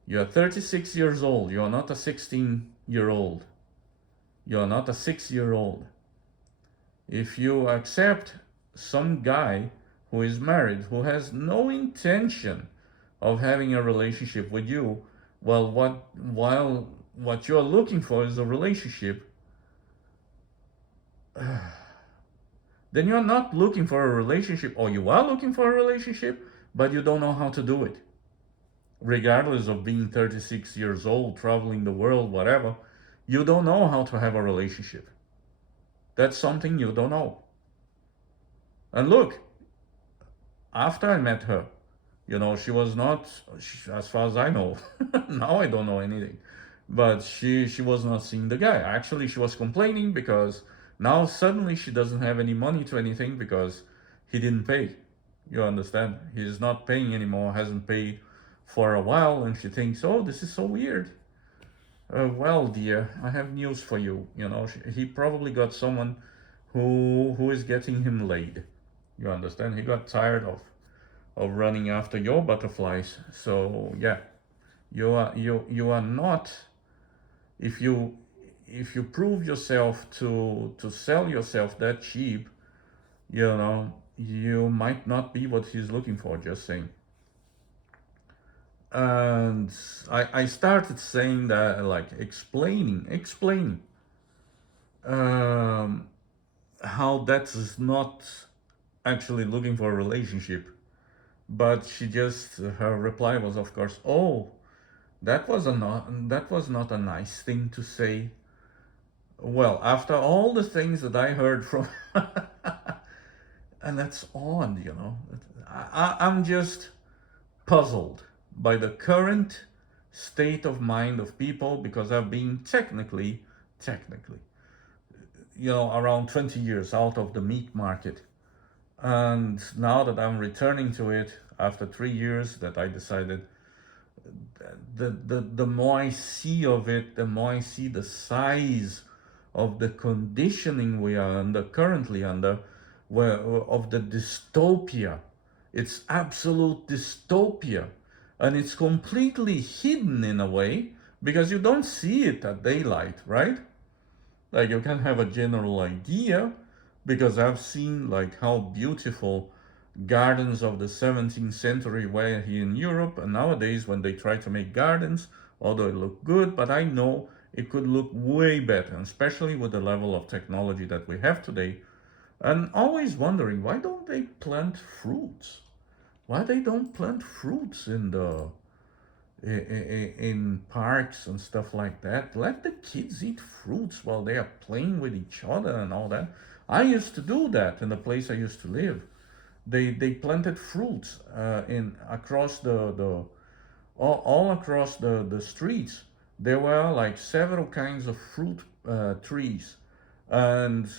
You're 36 years old. You're not a 16-year-old. You're not a 6-year-old. If you accept some guy who is married, who has no intention of having a relationship with you, well, what you're looking for is a relationship, then you're not looking for a relationship, or you are looking for a relationship, but you don't know how to do it. Regardless of being 36 years old, traveling the world, whatever, you don't know how to have a relationship. That's something you don't know. And look, after I met her, you know, she was not, as far as I know, now I don't know anything, but she was not seeing the guy. Actually, she was complaining because now suddenly she doesn't have any money to anything because he didn't pay. You understand? He's not paying anymore, hasn't paid for a while, and she thinks, oh, this is so weird. Well, dear, I have news for you. You know, he probably got someone who is getting him laid. You understand? He got tired of running after your butterflies. So yeah, you are not, if you prove yourself to sell yourself that cheap, you know, you might not be what he's looking for. Just saying. And I started saying that, like, explaining um, how that is not actually looking for a relationship, but she just her reply was, of course, oh, that was not a nice thing to say. Well, after all the things that I heard from, and that's odd, you know. I'm just puzzled by the current state of mind of people because I've been technically, you know, around 20 years out of the meat market. And now that I'm returning to it after 3 years, that I decided the more I see of it, the more I see the size of the conditioning we are under currently under, where of the dystopia. It's absolute dystopia, and it's completely hidden in a way because you don't see it at daylight, right? Like you can have a general idea because I've seen like how beautiful gardens of the 17th century were here in Europe, and nowadays when they try to make gardens, although it look good, but I know it could look way better, especially with the level of technology that we have today. And always wondering why don't they plant fruits? Why they don't plant fruits in the in parks and stuff like that? Let the kids eat fruits while they are playing with each other and all that. I used to do that in the place I used to live. They planted fruits in across the all across the streets. There were like several kinds of fruit trees, and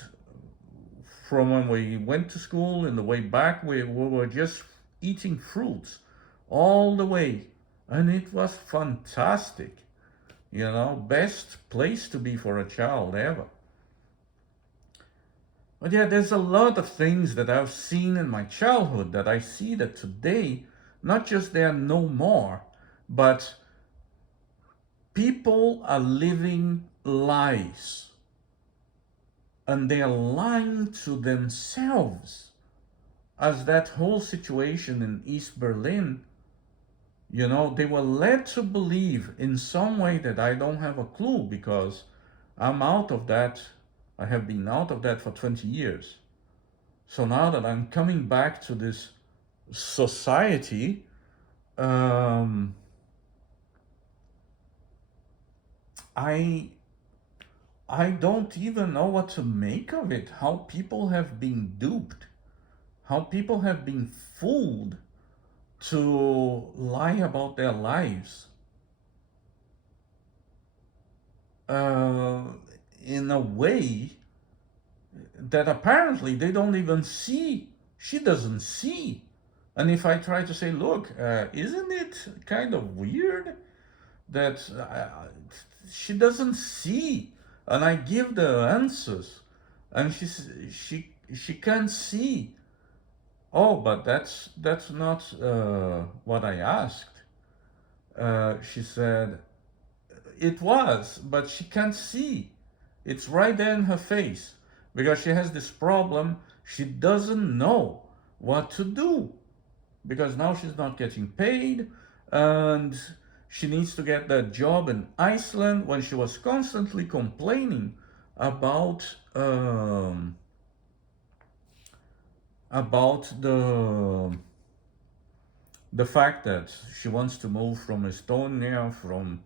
from when we went to school and the way back, we were just eating fruits all the way, and it was fantastic. You know, best place to be for a child ever. But yeah, there's a lot of things that I've seen in my childhood that I see that today, not just they are no more, but people are living lies. And they are lying to themselves. As that whole situation in East Berlin, you know, they were led to believe in some way that I don't have a clue because I'm out of that. I have been out of that for 20 years. So now that I'm coming back to this society, um, I I don't even know what to make of it. How people have been duped, how people have been fooled to lie about their lives uh, in a way that apparently they don't even see. She doesn't see. And if I try to say, look, isn't it kind of weird that she doesn't see? And I give the answers, and she can't see. Oh, but that's not what I asked. She said it was, but she can't see. It's right there in her face because she has this problem. She doesn't know what to do because now she's not getting paid, and she needs to get that job in Iceland when she was constantly complaining about about the fact that she wants to move from Estonia, from,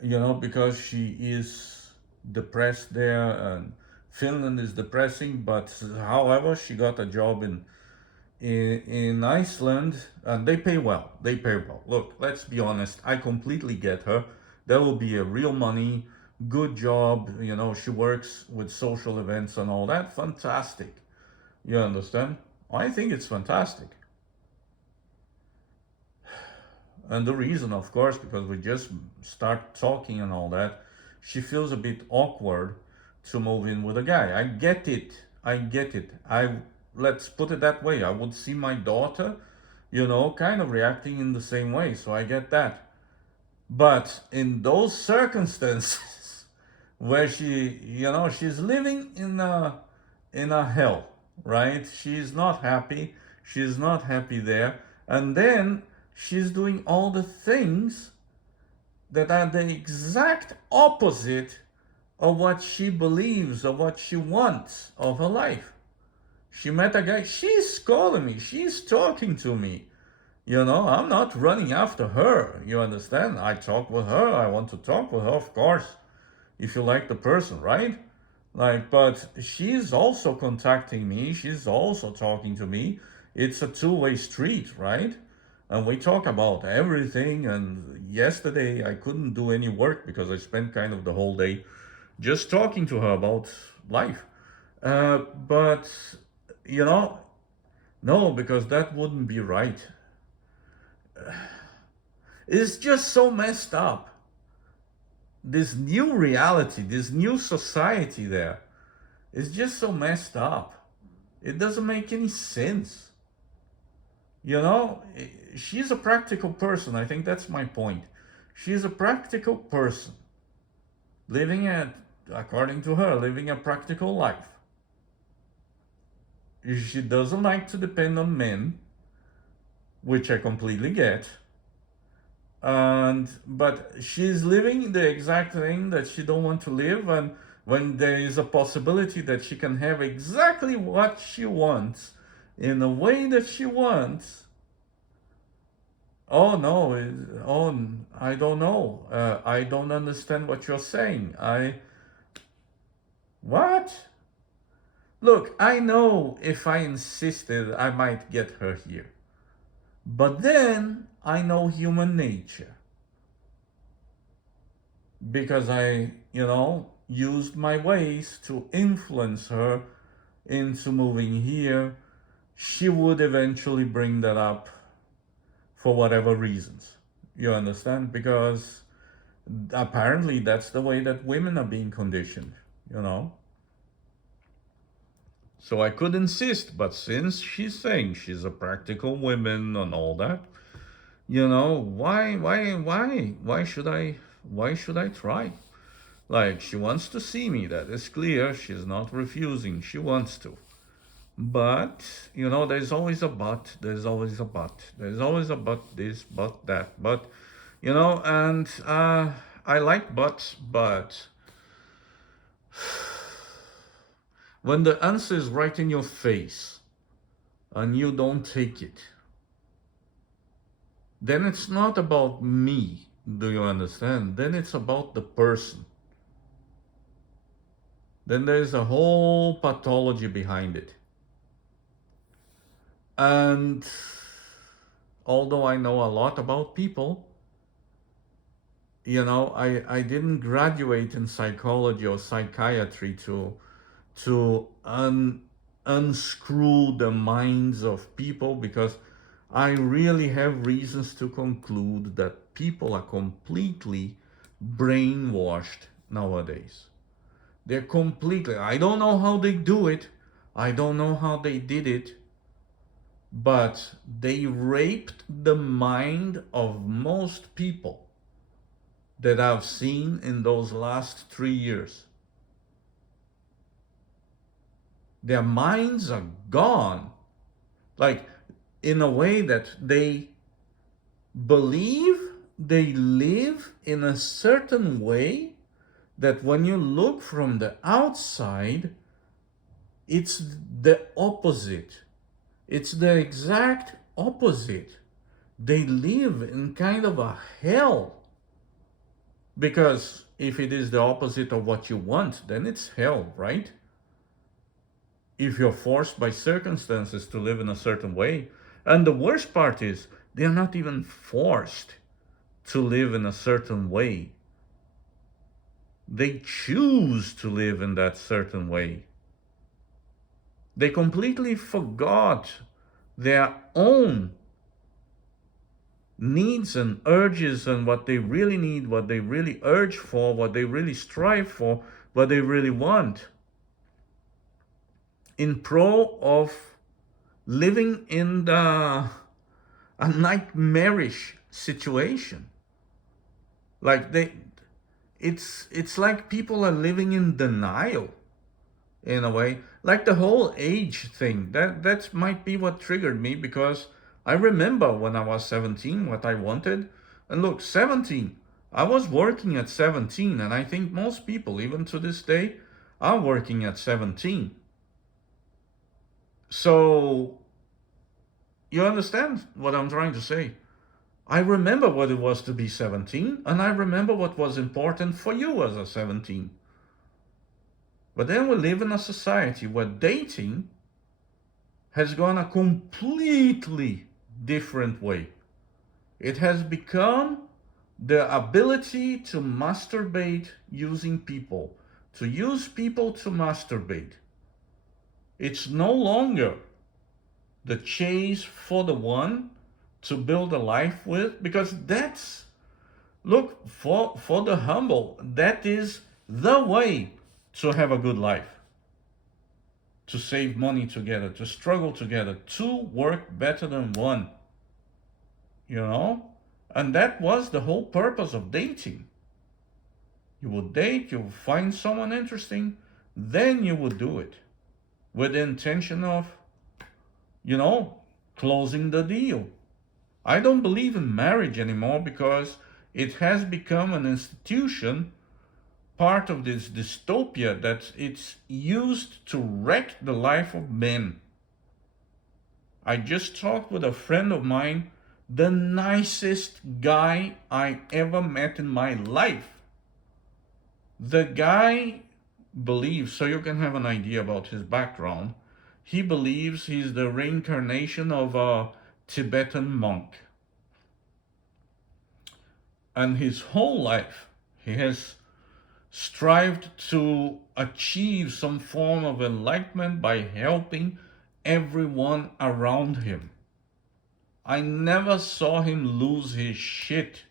you know, because she is depressed there, and Finland is depressing. But however, she got a job in Iceland, and they pay well. They pay well. Look, let's be honest. I completely get her. There will be a real money, good job. You know, she works with social events and all that. Fantastic. You understand? I think it's fantastic. And the reason, of course, because we just start talking and all that, she feels a bit awkward to move in with a guy. I get it. I get it. Let's put it that way. I would see my daughter, you know, kind of reacting in the same way. So I get that. But in those circumstances where she, you know, she's living in a hell, right? She's not happy. She's not happy there. And then she's doing all the things that are the exact opposite of what she believes, of what she wants of her life. She met a guy, she's calling me, she's talking to me. I'm not running after her. You understand? I talk with her. I want to talk with her, of course, if you like the person, right? But she's also contacting me. She's also talking to me. It's a two-way street, right? And we talk about everything. And yesterday I couldn't do any work because I spent kind of the whole day just talking to her about life. But, no, because that wouldn't be right. It's just so messed up. This new reality, this new society there is just so messed up. It doesn't make any sense. She's a practical person. I think that's my point. She's a practical person, according to her, living a practical life. She doesn't like to depend on men, which I completely get. But she's living the exact thing that she don't want to live, and when there is a possibility that she can have exactly what she wants in the way that she wants, oh no, I don't know, I don't understand what you're saying. What? Look, I know if I insisted I might get her here, but then I know human nature, because I, used my ways to influence her into moving here. She would eventually bring that up for whatever reasons. You understand? Because apparently that's the way that women are being conditioned, So I could insist, but since she's saying she's a practical woman and all that, why should I try? She wants to see me, that is clear. She's not refusing, she wants to. But, there's always a but, there's always a but, there's always a but this, but that, but, and I like buts, but when the answer is right in your face and you don't take it, then it's not about me, do you understand? Then it's about the person. Then there's a whole pathology behind it. And although I know a lot about people, I didn't graduate in psychology or psychiatry to unscrew the minds of people, because I really have reasons to conclude that people are completely brainwashed nowadays. They're completely, I don't know how they do it, I don't know how they did it, but they raped the mind of most people that I've seen in those last 3 years. Their minds are gone, in a way that they believe they live in a certain way that when you look from the outside, it's the opposite. It's the exact opposite. They live in kind of a hell. Because if it is the opposite of what you want, then it's hell, right? If you're forced by circumstances to live in a certain way. And the worst part is, they're not even forced to live in a certain way. They choose to live in that certain way. They completely forgot their own needs and urges and what they really need, what they really urge for, what they really strive for, what they really want, in pro of living in a nightmarish situation. It's like people are living in denial, in a way. Like the whole age thing, that might be what triggered me, because I remember when I was 17 what I wanted. And look, 17, I was working at 17, and I think most people, even to this day, are working at 17. So, you understand what I'm trying to say? I remember what it was to be 17, and I remember what was important for you as a 17. But then we live in a society where dating has gone a completely different way. It has become the ability to masturbate using people, to use people to masturbate. It's no longer the chase for the one to build a life with, because that's, look, for the humble, that is the way to have a good life, to save money together, to struggle together, to work better than one, you know? And that was the whole purpose of dating. You would date, you would find someone interesting, then you would do it with the intention of, you know, closing the deal. I don't believe in marriage anymore because it has become an institution, part of this dystopia that it's used to wreck the life of men. I just talked with a friend of mine, the nicest guy I ever met in my life. The guy believes, so you can have an idea about his background, he believes he's the reincarnation of a Tibetan monk. And his whole life, he has strived to achieve some form of enlightenment by helping everyone around him. I never saw him lose his shit.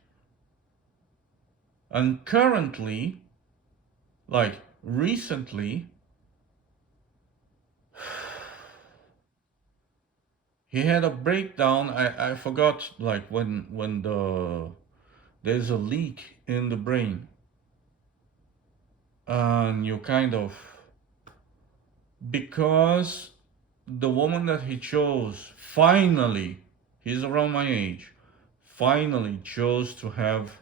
And currently, like recently, he had a breakdown. I forgot, like when there's a leak in the brain and you kind of, because the woman that he chose finally, he's around my age, finally chose to have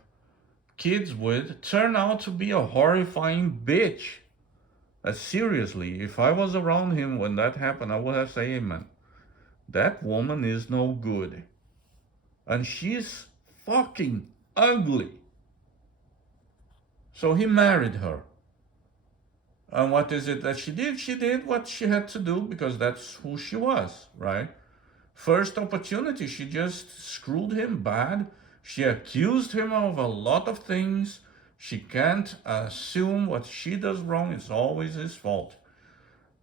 kids with, turned out to be a horrifying bitch. Seriously, if I was around him when that happened, I would have said, amen. That woman is no good. And she's fucking ugly. So he married her. And what is it that she did? She did what she had to do because that's who she was, right? First opportunity, she just screwed him bad. She accused him of a lot of things. She can't assume what she does wrong is always his fault.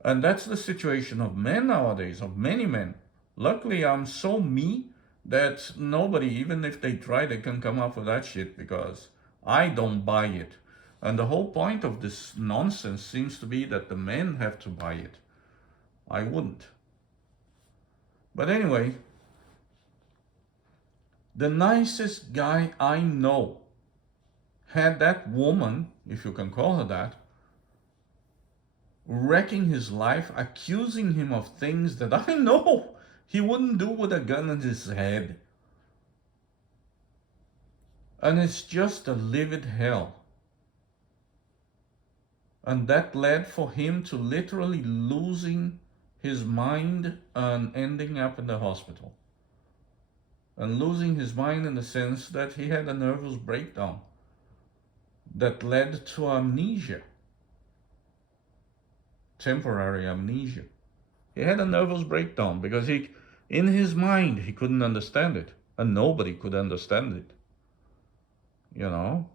And that's the situation of men nowadays, of many men. Luckily, I'm so me that nobody, even if they try, they can come up with that shit because I don't buy it. And the whole point of this nonsense seems to be that the men have to buy it. I wouldn't. But anyway, the nicest guy I know had that woman, if you can call her that, wrecking his life, accusing him of things that I know he wouldn't do with a gun in his head. And it's just a livid hell. And that led for him to literally losing his mind and ending up in the hospital. And losing his mind in the sense that he had a nervous breakdown that led to amnesia. Temporary amnesia. He had a nervous breakdown because in his mind, he couldn't understand it. And nobody could understand it. You know?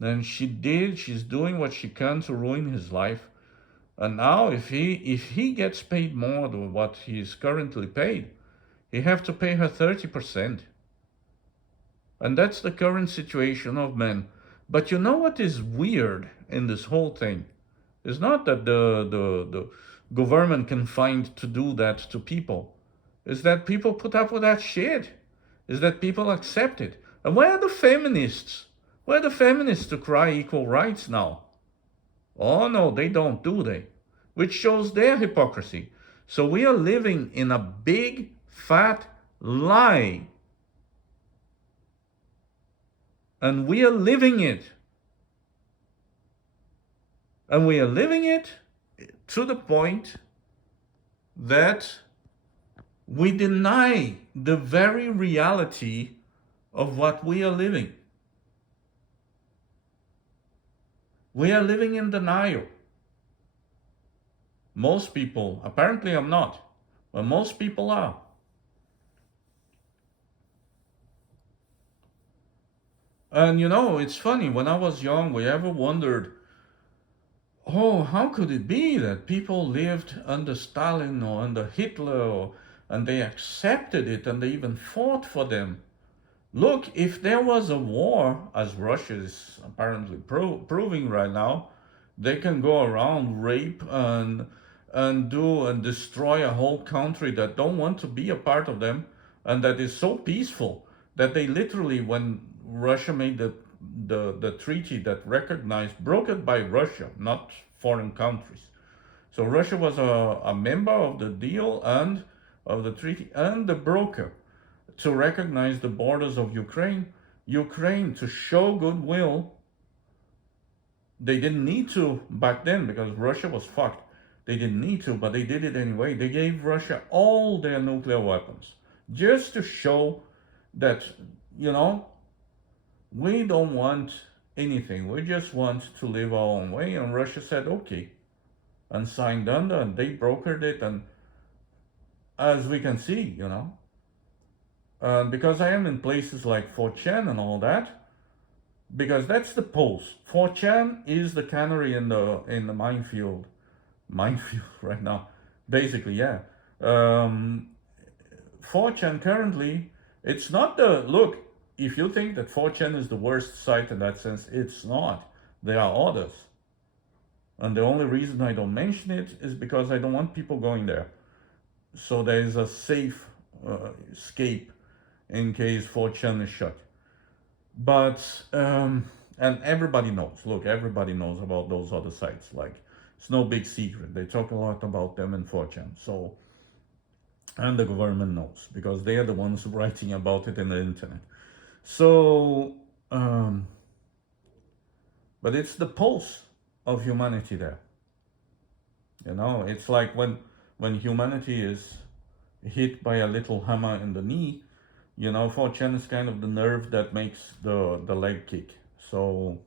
Then she's doing what she can to ruin his life. And now if he gets paid more than what he's currently paid, he have to pay her 30%. And that's the current situation of men. But you know what is weird in this whole thing? It's not that the government can find to do that to people. It's that people put up with that shit. It's that people accept it. And where are the feminists? Where are the feminists to cry equal rights now? Oh no, they don't, do they? Which shows their hypocrisy. So we are living in a big, fat lie. And we are living it. And we are living it to the point that we deny the very reality of what we are living. We are living in denial. Most people, apparently I'm not, but most people are. And you know, it's funny, when I was young, we ever wondered, oh, how could it be that people lived under Stalin or under Hitler, and they accepted it and they even fought for them? Look, if there was a war, as Russia is apparently proving right now, they can go around, rape and do and destroy a whole country that don't want to be a part of them, and that is so peaceful that they literally, when Russia made the treaty that recognized, broke it by Russia, not foreign countries. So Russia was a member of the deal and of the treaty and the broker to recognize the borders of Ukraine. Ukraine, to show goodwill, they didn't need to back then because Russia was fucked. They didn't need to, but they did it anyway. They gave Russia all their nuclear weapons just to show that, you know, we don't want anything. We just want to live our own way. And Russia said, okay, and signed under, and they brokered it. And as we can see, you know, because I am in places like 4chan and all that, because that's the pulse. 4chan is the canary in the minefield right now, basically, yeah. 4chan currently, it's not the look. If you think that 4chan is the worst site in that sense, it's not. There are others, and the only reason I don't mention it is because I don't want people going there. So there is a safe escape in case 4chan is shut. But and everybody knows. Look, everybody knows about those other sites. Like, it's no big secret. They talk a lot about them in 4chan. So, and the government knows because they are the ones writing about it in the internet. So, but it's the pulse of humanity there. You know, it's like when humanity is hit by a little hammer in the knee, you know, 4chan is kind of the nerve that makes the leg kick. So,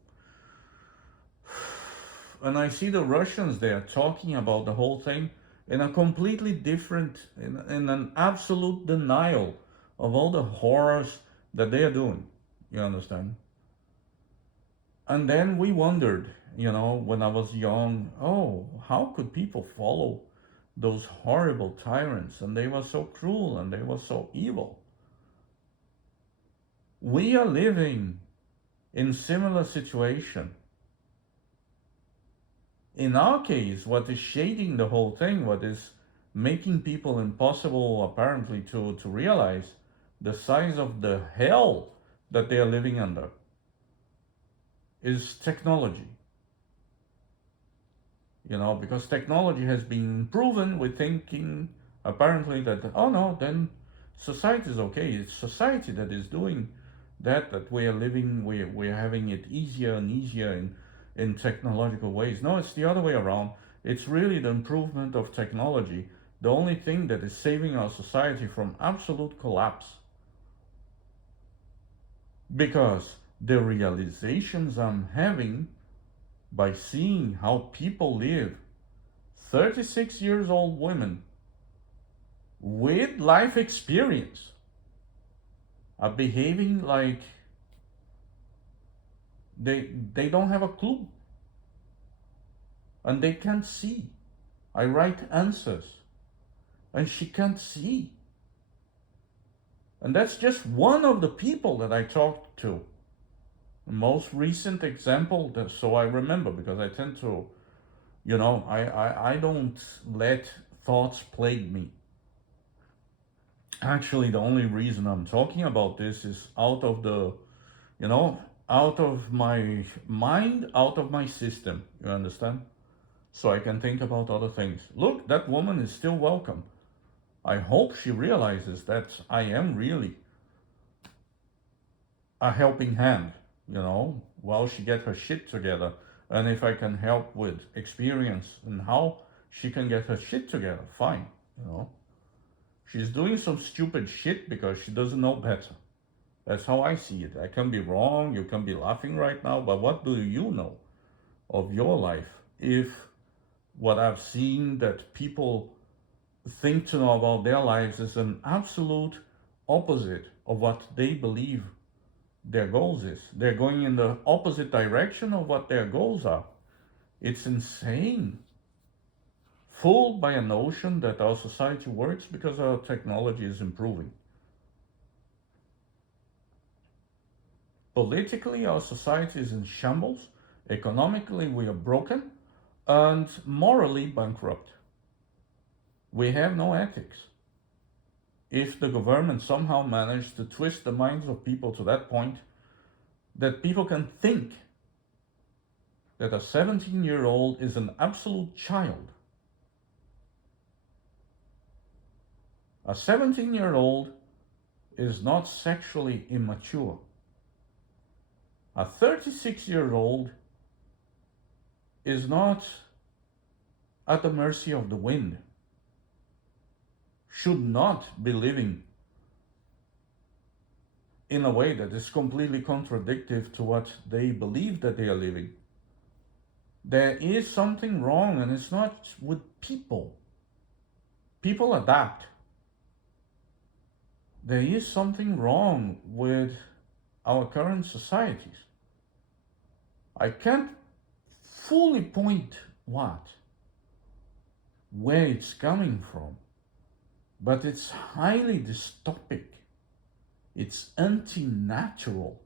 and I see the Russians there talking about the whole thing in a completely different, in an absolute denial of all the horrors that they are doing. You understand? And then we wondered, you know, when I was young, oh, how could people follow those horrible tyrants? And they were so cruel and they were so evil. We are living in similar situation. In our case, what is shading the whole thing, what is making people impossible apparently to realize the size of the hell that they are living under, is technology. You know, because technology has been proven, we're thinking apparently that, oh no, then society is okay. It's society that is doing that we are living, we're having it easier and easier in technological ways. No, it's the other way around. It's really the improvement of technology, the only thing that is saving our society from absolute collapse. Because the realizations I'm having by seeing how people live, 36 years old women with life experience are behaving like they don't have a clue, and they can't see. I write answers and she can't see. And that's just one of the people that I talked to. The most recent example, so I remember, because I tend to, you know, I don't let thoughts plague me. Actually, the only reason I'm talking about this is out of the, you know, out of my mind, out of my system, you understand? So I can think about other things. Look, that woman is still welcome. I hope she realizes that I am really a helping hand. while she get her shit together. And if I can help with experience and how she can get her shit together, fine. She's doing some stupid shit because she doesn't know better. That's how I see it. I can be wrong, you can be laughing right now, but what do you know of your life if what I've seen that people think to know about their lives is an absolute opposite of what they believe their goals is? They're going in the opposite direction of what their goals are. It's insane. Fooled by a notion that our society works because our technology is improving. Politically, our society is in shambles. Economically, we are broken. And morally bankrupt. We have no ethics. If the government somehow managed to twist the minds of people to that point, that people can think that a 17-year-old is an absolute child. A 17-year-old is not sexually immature. A 36-year-old is not at the mercy of the wind, should not be living in a way that is completely contradictory to what they believe that they are living. There is something wrong, and it's not with people. People adapt. There is something wrong with our current societies. I can't fully point where it's coming from, but it's highly dystopic. It's anti-natural.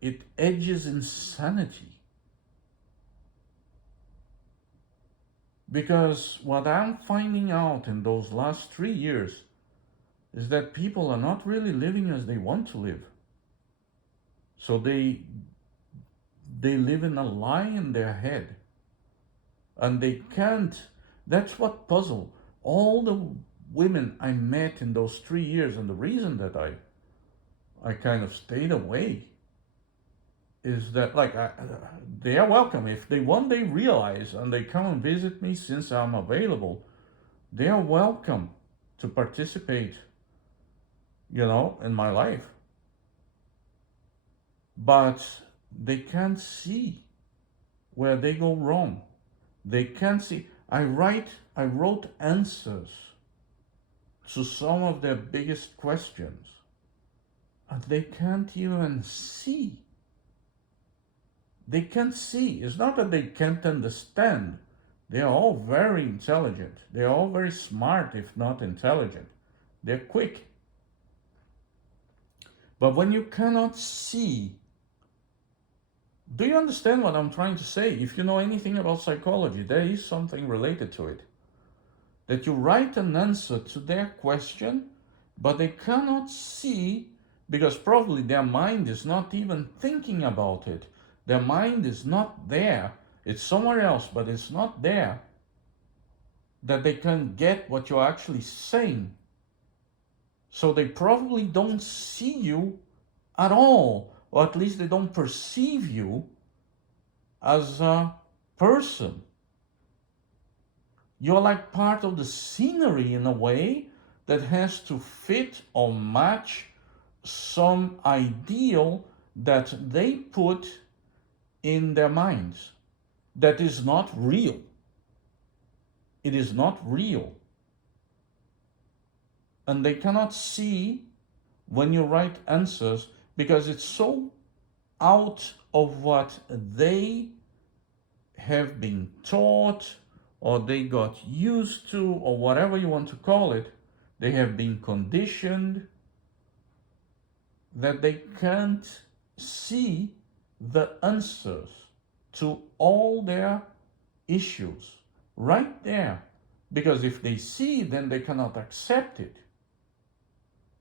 It edges insanity. Because what I'm finding out in those last 3 years is that people are not really living as they want to live. So they live in a lie in their head. And they can't. That's what puzzled all the women I met in those 3 years. And the reason that I kind of stayed away is that they are welcome. If they one day realize and they come and visit me since I'm available, they are welcome to participate, in my life. But they can't see where they go wrong. They can't see. I wrote answers to some of their biggest questions, and they can't even see. They can't see. It's not that they can't understand. They are all very intelligent. They are all very smart, if not intelligent. They're quick. But when you cannot see, do you understand what I'm trying to say? If you know anything about psychology, there is something related to it. That you write an answer to their question, but they cannot see because probably their mind is not even thinking about it. Their mind is not there. It's somewhere else, but it's not there. That they can get what you're actually saying. So they probably don't see you at all, or at least they don't perceive you as a person. You're like part of the scenery in a way that has to fit or match some ideal that they put in their minds that is not real. It is not real. And they cannot see when you write answers because it's so out of what they have been taught or they got used to, or whatever you want to call it. They have been conditioned that they can't see the answers to all their issues right there. Because if they see, then they cannot accept it.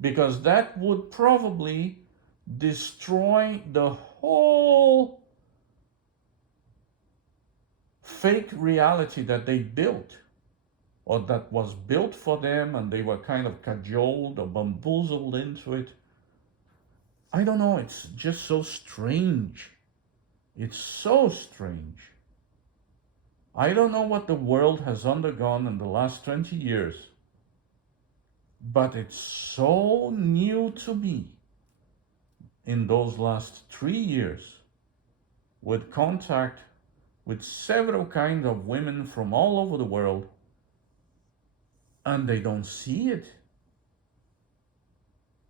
Because that would probably destroy the whole fake reality that they built, or that was built for them, and they were kind of cajoled or bamboozled into it. I don't know, it's just so strange. It's so strange. I don't know what the world has undergone in the last 20 years, but it's so new to me in those last 3 years with contact with several kinds of women from all over the world, and they don't see it.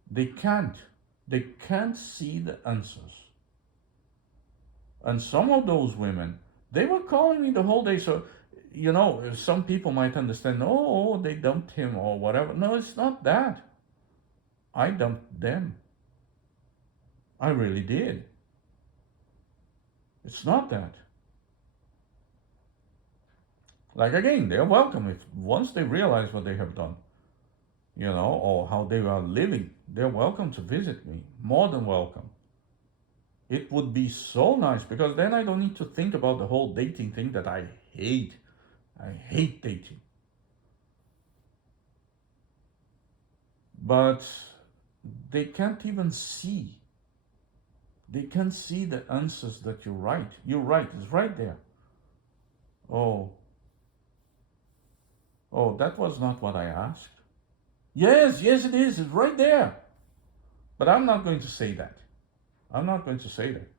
They can't. They can't see the answers. And some of those women, they were calling me the whole day. So, some people might understand, oh, they dumped him or whatever. No, it's not that. I dumped them. I really did. It's not that. Like, again, they're welcome if once they realize what they have done, or how they are living, they're welcome to visit me. More than welcome. It would be so nice because then I don't need to think about the whole dating thing that I hate. I hate dating. But they can't even see. They can't see the answers that you write. You write, it's right there. Oh, that was not what I asked. Yes, it is. It's right there. But I'm not going to say that. I'm not going to say that.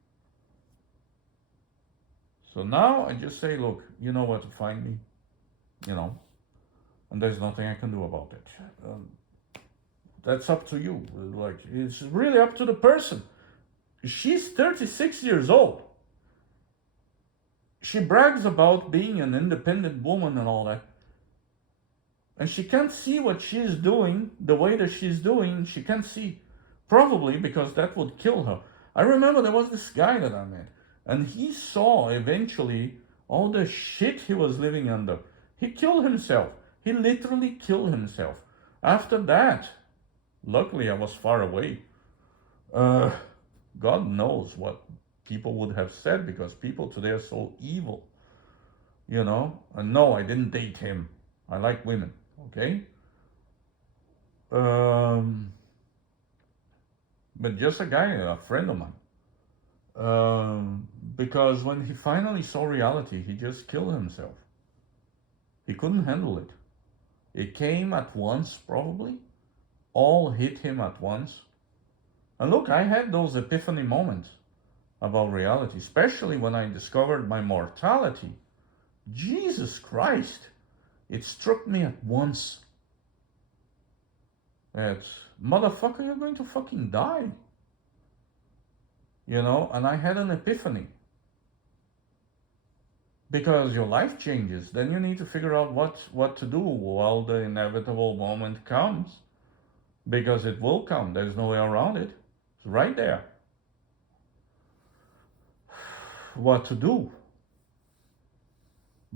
So now I just say, look, you know where to find me, and there's nothing I can do about it. That's up to you. Like, it's really up to the person. She's 36 years old. She brags about being an independent woman and all that. And she can't see what she's doing, the way that she's doing, she can't see. Probably because that would kill her. I remember there was this guy that I met, and he saw eventually all the shit he was living under. He killed himself. He literally killed himself. After that, luckily I was far away. God knows what people would have said, because people today are so evil, And no, I didn't date him. I like women, okay? But just a guy, a friend of mine. Because when he finally saw reality, he just killed himself. He couldn't handle it. It came at once, probably. All hit him at once. And look, I had those epiphany moments about reality, especially when I discovered my mortality. Jesus Christ, it struck me at once. That, motherfucker, you're going to fucking die. And I had an epiphany. Because your life changes, then you need to figure out what to do while the inevitable moment comes. Because it will come, there's no way around it. It's right there. What to do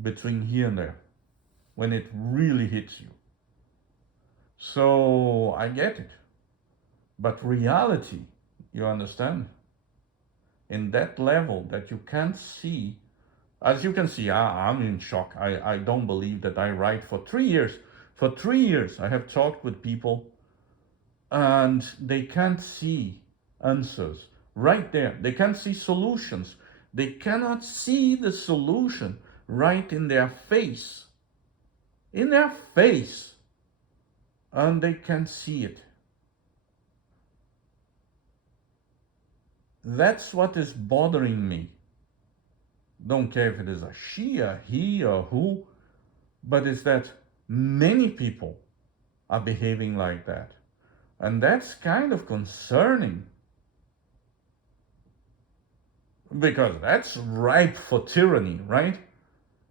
between here and there when it really hits you. So I get it. But reality, you understand? In that level that you can't see, as you can see, I'm in shock. I don't believe that I write for 3 years. For 3 years, I have talked with people and they can't see answers right there. They can't see solutions. They cannot see the solution right in their face. In their face. And they can't see it. That's what is bothering me. Don't care if it is a she, a he, or who, but it's that many people are behaving like that. And that's kind of concerning. Because that's ripe for tyranny, right?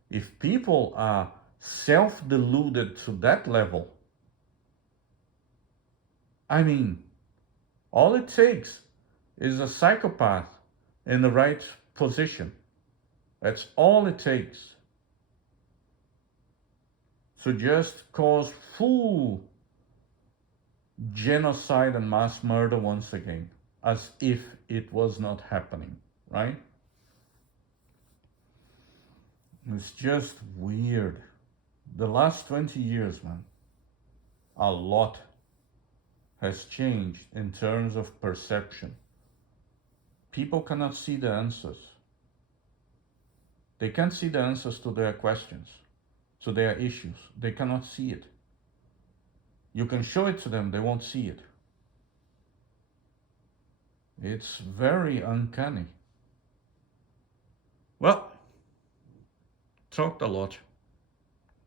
If people are self-deluded to that level, I mean, all it takes is a psychopath in the right position. That's all it takes. To just cause full genocide and mass murder once again, as if it was not happening, right? It's just weird. The last 20 years, man, a lot has changed in terms of perception. People cannot see the answers. They can't see the answers to their questions, to their issues. They cannot see it. You can show it to them, they won't see it. It's very uncanny. Well, talked a lot.